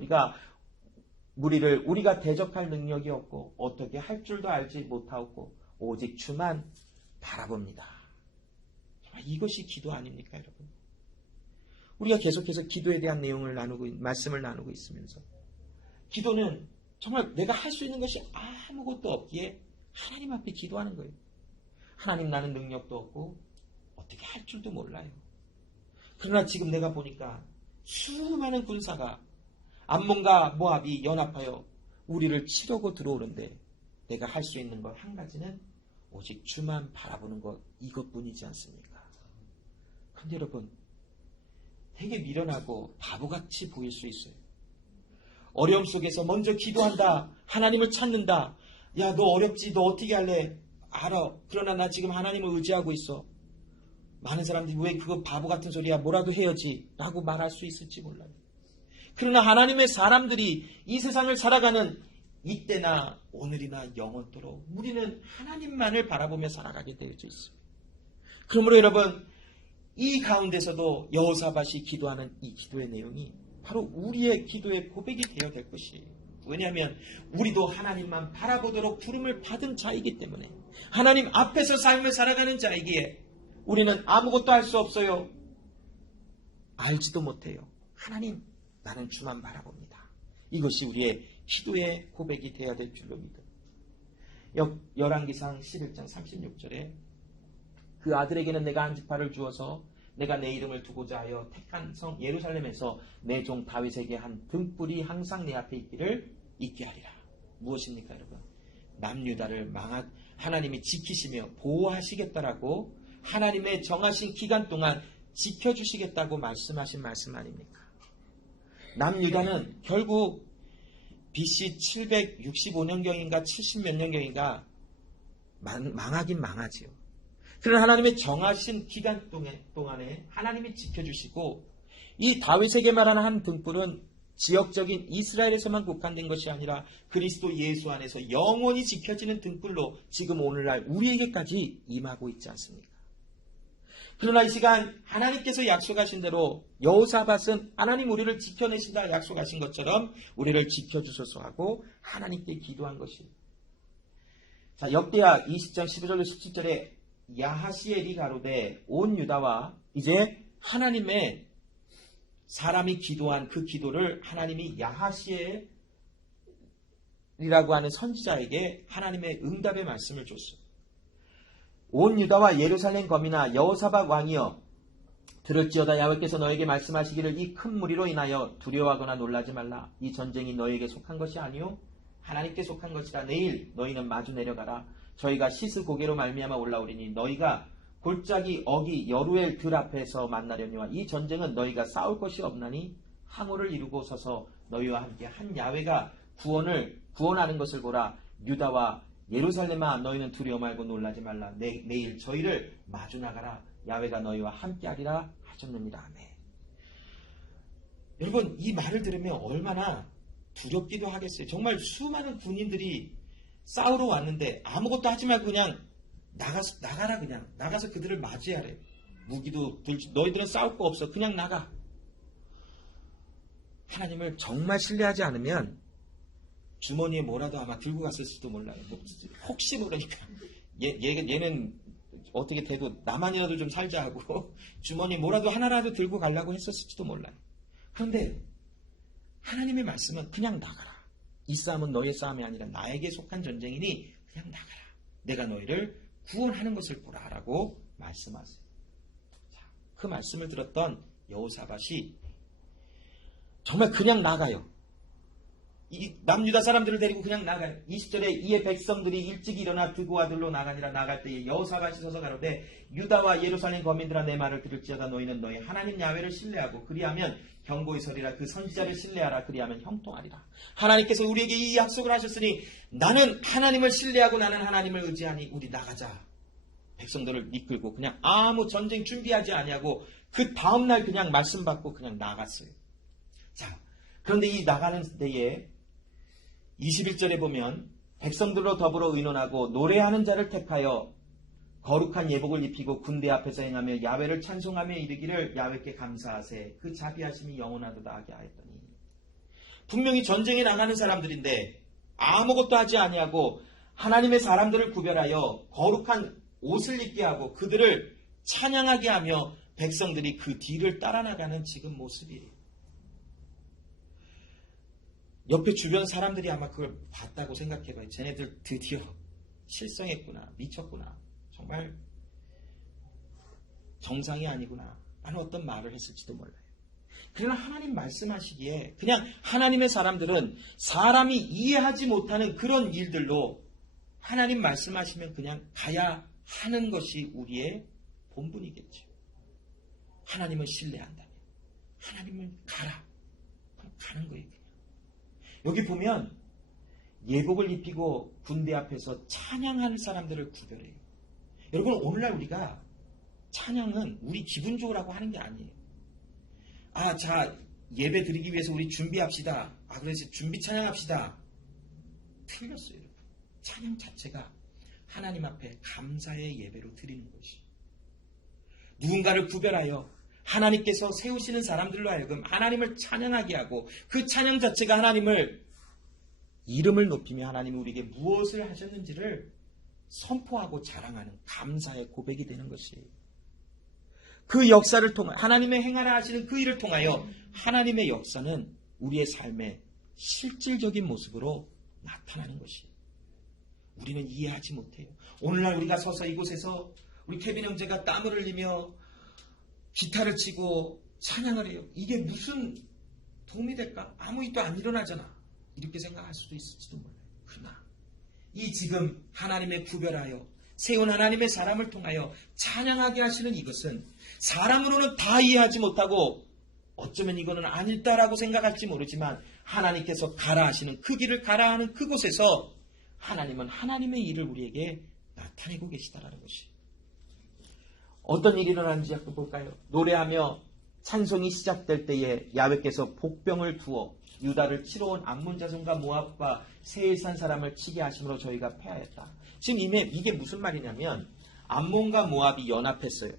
무리를 우리가 대적할 능력이 없고 어떻게 할 줄도 알지 못하고 오직 주만 바라봅니다. 이것이 기도 아닙니까, 여러분? 우리가 계속해서 기도에 대한 내용을 말씀을 나누고 있으면서 기도는 정말 내가 할 수 있는 것이 아무것도 없기에 하나님 앞에 기도하는 거예요. 하나님, 나는 능력도 없고 어떻게 할 줄도 몰라요. 그러나 지금 내가 보니까 수많은 군사가 암몬과 모압이 연합하여 우리를 치려고 들어오는데 내가 할 수 있는 것 한 가지는 오직 주만 바라보는 것, 이것뿐이지 않습니까? 그런데 여러분, 되게 미련하고 바보같이 보일 수 있어요. 어려움 속에서 먼저 기도한다. 하나님을 찾는다. 야, 너 어렵지? 너 어떻게 할래? 알아. 그러나 나 지금 하나님을 의지하고 있어. 많은 사람들이 왜 그거 바보 같은 소리야? 뭐라도 해야지. 라고 말할 수 있을지 몰라요. 그러나 하나님의 사람들이 이 세상을 살아가는 이때나 오늘이나 영원토록 우리는 하나님만을 바라보며 살아가게 되어져 있습니다. 그러므로 여러분, 이 가운데서도 여호사밧이 기도하는 이 기도의 내용이 바로 우리의 기도의 고백이 되어야 될 것이에요. 왜냐하면 우리도 하나님만 바라보도록 부름을 받은 자이기 때문에, 하나님 앞에서 삶을 살아가는 자이기에 우리는 아무것도 할 수 없어요. 알지도 못해요. 하나님, 나는 주만 바라봅니다. 이것이 우리의 기도의 고백이 되어야 될 줄로 믿어요. 열왕기상 11장 36절에 그 아들에게는 내가 한 지파를 주어서 내가 내 이름을 두고자 하여 택한 성 예루살렘에서 내 종 다윗에게 한 등불이 항상 내 앞에 있게 하리라. 무엇입니까, 여러분? 남유다를 하나님이 지키시며 보호하시겠다라고 하나님의 정하신 기간 동안 지켜주시겠다고 말씀하신 말씀 아닙니까? 남유다는 결국 BC 765년경인가 70몇 년경인가 망하긴 망하지요. 그러나 하나님의 정하신 기간 동안에 하나님이 지켜주시고, 이 다윗에게 말하는 한 등불은 지역적인 이스라엘에서만 국한된 것이 아니라 그리스도 예수 안에서 영원히 지켜지는 등불로 지금 오늘날 우리에게까지 임하고 있지 않습니까? 그러나 이 시간 하나님께서 약속하신 대로 여호사밧은 하나님 우리를 지켜내신다 약속하신 것처럼 우리를 지켜주소서 하고 하나님께 기도한 것이. 자, 역대하 20장 15절로 17절에 야하시엘이 가로되 온 유다와, 이제 하나님의 사람이 기도한 그 기도를 하나님이 야하시엘이라고 하는 선지자에게 하나님의 응답의 말씀을 줬어요. 온 유다와 예루살렘 거민아 여호사밧 왕이여, 들을지어다. 야훼께서 너에게 말씀하시기를 이 큰 무리로 인하여 두려워하거나 놀라지 말라. 이 전쟁이 너에게 속한 것이 아니요 하나님께 속한 것이라. 내일 너희는 마주 내려가라. 저희가 시스 고개로 말미암아 올라오리니 너희가 골짜기 어기 여루엘 들 앞에서 만나려니와 이 전쟁은 너희가 싸울 것이 없나니 항우를 이루고 서서 너희와 함께 한 야훼가 구원하는 것을 보라. 유다와 예루살렘아, 너희는 두려워 말고 놀라지 말라. 내일 저희를 마주 나가라. 야훼가 너희와 함께 하리라 하셨느니라. 아멘. 여러분, 이 말을 들으면 얼마나 두렵기도 하겠어요. 정말 수많은 군인들이 싸우러 왔는데 아무것도 하지 말고 그냥 나가라. 그냥 나가서 그들을 맞이하래. 무기도 들지, 너희들은 싸울 거 없어. 그냥 나가. 하나님을 정말 신뢰하지 않으면 주머니에 뭐라도 아마 들고 갔을지도 몰라요. 혹시 모르니까 얘는 어떻게 돼도 나만이라도 좀 살자 하고 주머니에 뭐라도 하나라도 들고 가려고 했었을지도 몰라요. 그런데 하나님의 말씀은 그냥 나가라. 이 싸움은 너의 싸움이 아니라 나에게 속한 전쟁이니 그냥 나가라. 내가 너희를 구원하는 것을 보라라고 말씀하세요. 자, 그 말씀을 들었던 여호사밧이 정말 그냥 나가요. 이 남유다 사람들을 데리고 그냥 나가요. 20절에 이에 백성들이 일찍 일어나 드고아들로 나가니라. 나갈 때에 여호사밧이 서서 가로되 유다와 예루살렘 거민들아 내 말을 들을지어다. 너희는 너희 하나님 야훼를 신뢰하고 그리하면 경고히 서리라. 그 선지자를 신뢰하라. 그리하면 형통하리라. 하나님께서 우리에게 이 약속을 하셨으니 나는 하나님을 신뢰하고 나는 하나님을 의지하니 우리 나가자. 백성들을 이끌고 그냥 아무 전쟁 준비하지 아니하고 그 다음날 그냥 말씀 받고 그냥 나갔어요. 자, 그런데 이 나가는 때에 21절에 보면 백성들로 더불어 의논하고 노래하는 자를 택하여 거룩한 예복을 입히고 군대 앞에서 행하며 야훼를 찬송하며 이르기를 야훼께 감사하세 그 자비하심이 영원하도다 하게 하였더니 분명히 전쟁에 나가는 사람들인데 아무것도 하지 아니하고 하나님의 사람들을 구별하여 거룩한 옷을 입게 하고 그들을 찬양하게 하며 백성들이 그 뒤를 따라 나가는 지금 모습이에요. 옆에 주변 사람들이 아마 그걸 봤다고 생각해봐요. 쟤네들 드디어 실성했구나. 미쳤구나. 정말 정상이 아니구나. 라는 어떤 말을 했을지도 몰라요. 그러나 하나님 말씀하시기에 그냥 하나님의 사람들은 사람이 이해하지 못하는 그런 일들로 하나님 말씀하시면 그냥 가야 하는 것이 우리의 본분이겠죠. 하나님을 신뢰한다면 하나님을 가라. 가는 거예요. 여기 보면 예복을 입히고 군대 앞에서 찬양하는 사람들을 구별해요. 여러분 오늘날 우리가 찬양은 우리 기분 좋으라고 하는 게 아니에요. 자 예배 드리기 위해서 우리 준비합시다. 그래서 준비 찬양합시다. 틀렸어요. 여러분. 찬양 자체가 하나님 앞에 감사의 예배로 드리는 것이 누군가를 구별하여 하나님께서 세우시는 사람들로 하여금 하나님을 찬양하게 하고 그 찬양 자체가 하나님을 이름을 높이며 하나님이 우리에게 무엇을 하셨는지를 선포하고 자랑하는 감사의 고백이 되는 것이에요. 그 역사를 통해 하나님의 행하라 하시는 그 일을 통하여 하나님의 역사는 우리의 삶의 실질적인 모습으로 나타나는 것이에요. 우리는 이해하지 못해요. 오늘날 우리가 서서 이곳에서 우리 케빈 형제가 땀을 흘리며 기타를 치고 찬양을 해요. 이게 무슨 도움이 될까? 아무 일도 안 일어나잖아. 이렇게 생각할 수도 있을지도 몰라요. 그러나 이 지금 하나님의 구별하여 세운 하나님의 사람을 통하여 찬양하게 하시는 이것은 사람으로는 다 이해하지 못하고 어쩌면 이거는 아닐다라고 생각할지 모르지만 하나님께서 가라 하시는 그 길을 가라 하는 그곳에서 하나님은 하나님의 일을 우리에게 나타내고 계시다라는 것이. 어떤 일이 일어나는지 한번 볼까요? 노래하며 찬송이 시작될 때에 야훼께서 복병을 두어 유다를 치러 온 암몬 자손과 모압과 세일산 사람을 치게 하심으로 저희가 패하였다. 지금 이게 무슨 말이냐면 암몬과 모압이 연합했어요.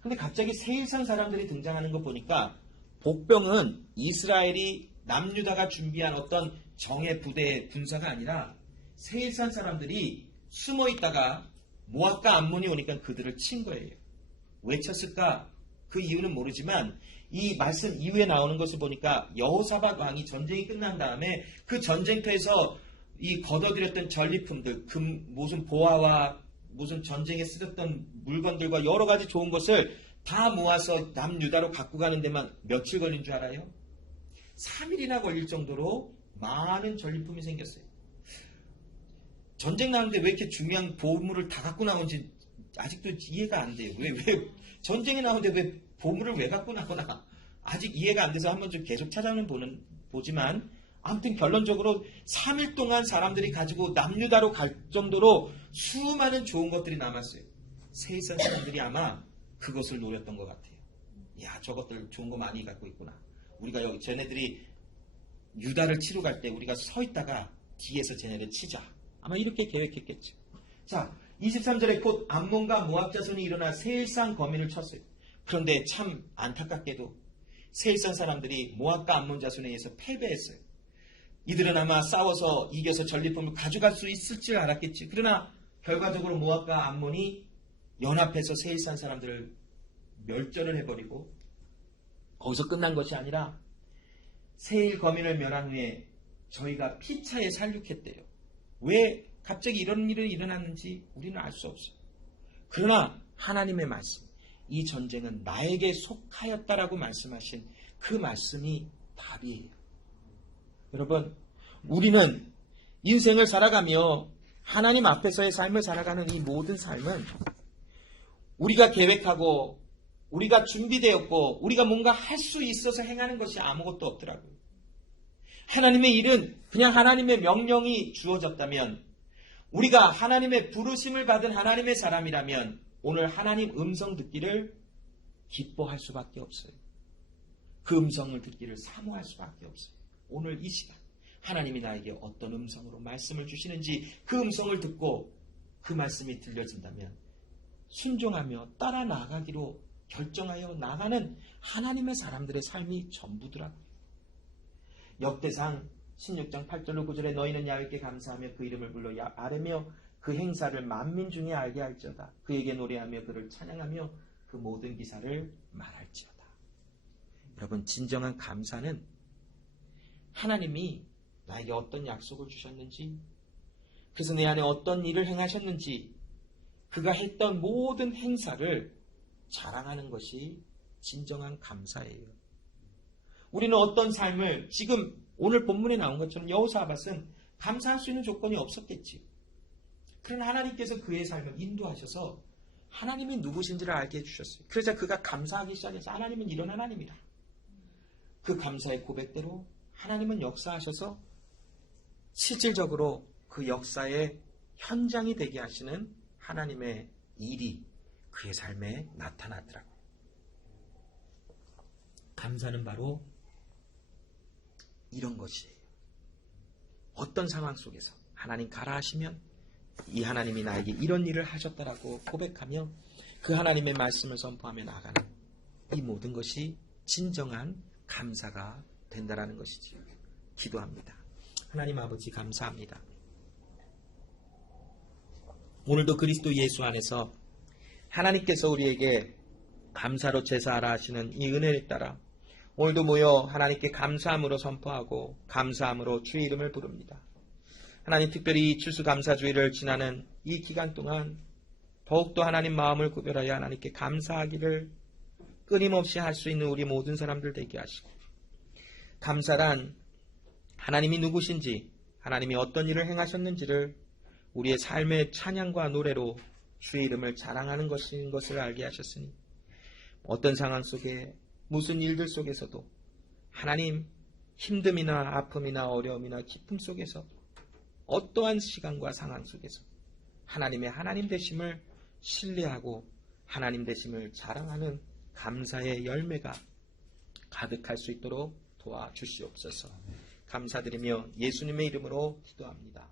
근데 갑자기 세일산 사람들이 등장하는 거 보니까 복병은 이스라엘이 남유다가 준비한 어떤 정예 부대의 군사가 아니라 세일산 사람들이 숨어 있다가 모압과 암몬이 오니까 그들을 친 거예요. 왜 쳤을까? 그 이유는 모르지만 이 말씀 이후에 나오는 것을 보니까 여호사밧 왕이 전쟁이 끝난 다음에 그 전쟁터에서 이 걷어들였던 전리품들, 무슨 보화와 무슨 전쟁에 쓰였던 물건들과 여러 가지 좋은 것을 다 모아서 남유다로 갖고 가는 데만 며칠 걸린 줄 알아요? 3일이나 걸릴 정도로 많은 전리품이 생겼어요. 전쟁 나는데 왜 이렇게 중요한 보물을 다 갖고 나온지 아직도 이해가 안 돼요. 왜 전쟁에 나오는데 왜 보물을 왜 갖고 나오나 아직 이해가 안 돼서 한번 좀 계속 찾아는 보지만 아무튼 결론적으로 3일 동안 사람들이 가지고 남유다로 갈 정도로 수많은 좋은 것들이 남았어요. 세일산 사람들이 아마 그것을 노렸던 것 같아요. 야, 저것들 좋은 거 많이 갖고 있구나. 우리가 여기 쟤네들이 유다를 치러 갈 때 우리가 서 있다가 뒤에서 쟤네를 치자. 아마 이렇게 계획했겠죠. 자, 23절에 곧 암몬과 모압 자손이 일어나 세일산 거민을 쳤어요. 그런데 참 안타깝게도 세일산 사람들이 모압과 암몬 자손에 의해서 패배했어요. 이들은 아마 싸워서 이겨서 전리품을 가져갈 수 있을 줄 알았겠지. 그러나 결과적으로 모압과 암몬이 연합해서 세일산 사람들을 멸절을 해버리고 거기서 끝난 것이 아니라 세일 거민을 멸한 후에 저희가 피차에 살육했대요. 왜 갑자기 이런 일이 일어났는지 우리는 알 수 없어요. 그러나 하나님의 말씀, 이 전쟁은 나에게 속하였다라고 말씀하신 그 말씀이 답이에요. 여러분, 우리는 인생을 살아가며 하나님 앞에서의 삶을 살아가는 이 모든 삶은 우리가 계획하고 우리가 준비되었고 우리가 뭔가 할 수 있어서 행하는 것이 아무것도 없더라고요. 하나님의 일은 그냥 하나님의 명령이 주어졌다면, 우리가 하나님의 부르심을 받은 하나님의 사람이라면 오늘 하나님 음성 듣기를 기뻐할 수밖에 없어요. 그 음성을 듣기를 사모할 수밖에 없어요. 오늘 이 시간 하나님이 나에게 어떤 음성으로 말씀을 주시는지 그 음성을 듣고 그 말씀이 들려진다면 순종하며 따라 나가기로 결정하여 나가는 하나님의 사람들의 삶이 전부더라고요. 역대상 16장 8절로 9절에 너희는 야훼께 감사하며 그 이름을 불러 아뢰며 그 행사를 만민 중에 알게 할지어다. 그에게 노래하며 그를 찬양하며 그 모든 기사를 말할지어다. 여러분, 진정한 감사는 하나님이 나에게 어떤 약속을 주셨는지, 그래서 내 안에 어떤 일을 행하셨는지, 그가 했던 모든 행사를 자랑하는 것이 진정한 감사예요. 우리는 어떤 삶을, 지금 오늘 본문에 나온 것처럼 여호사밧은 감사할 수 있는 조건이 없었겠지. 그러나 하나님께서 그의 삶을 인도하셔서 하나님이 누구신지를 알게 해주셨어요. 그래서 그가 감사하기 시작해서 하나님은 이런 하나님이라. 그 감사의 고백대로 하나님은 역사하셔서 실질적으로 그 역사의 현장이 되게 하시는 하나님의 일이 그의 삶에 나타나더라고요. 감사는 바로 이런 것이에요. 어떤 상황 속에서 하나님 가라 하시면 이 하나님이 나에게 이런 일을 하셨다라고 고백하며 그 하나님의 말씀을 선포하며 나아가는 이 모든 것이 진정한 감사가 된다라는 것이지요. 기도합니다. 하나님 아버지, 감사합니다. 오늘도 그리스도 예수 안에서 하나님께서 우리에게 감사로 제사하라 하시는 이 은혜를 따라 오늘도 모여 하나님께 감사함으로 선포하고 감사함으로 주의 이름을 부릅니다. 하나님, 특별히 추수감사주의를 지나는 이 기간 동안 더욱더 하나님 마음을 구별하여 하나님께 감사하기를 끊임없이 할 수 있는 우리 모든 사람들 되게 하시고, 감사란 하나님이 누구신지, 하나님이 어떤 일을 행하셨는지를 우리의 삶의 찬양과 노래로 주의 이름을 자랑하는 것인 것을 알게 하셨으니 어떤 상황 속에 무슨 일들 속에서도 하나님, 힘듦이나 아픔이나 어려움이나 기쁨 속에서 어떠한 시간과 상황 속에서 하나님의 하나님 되심을 신뢰하고 하나님 되심을 자랑하는 감사의 열매가 가득할 수 있도록 도와주시옵소서. 감사드리며 예수님의 이름으로 기도합니다.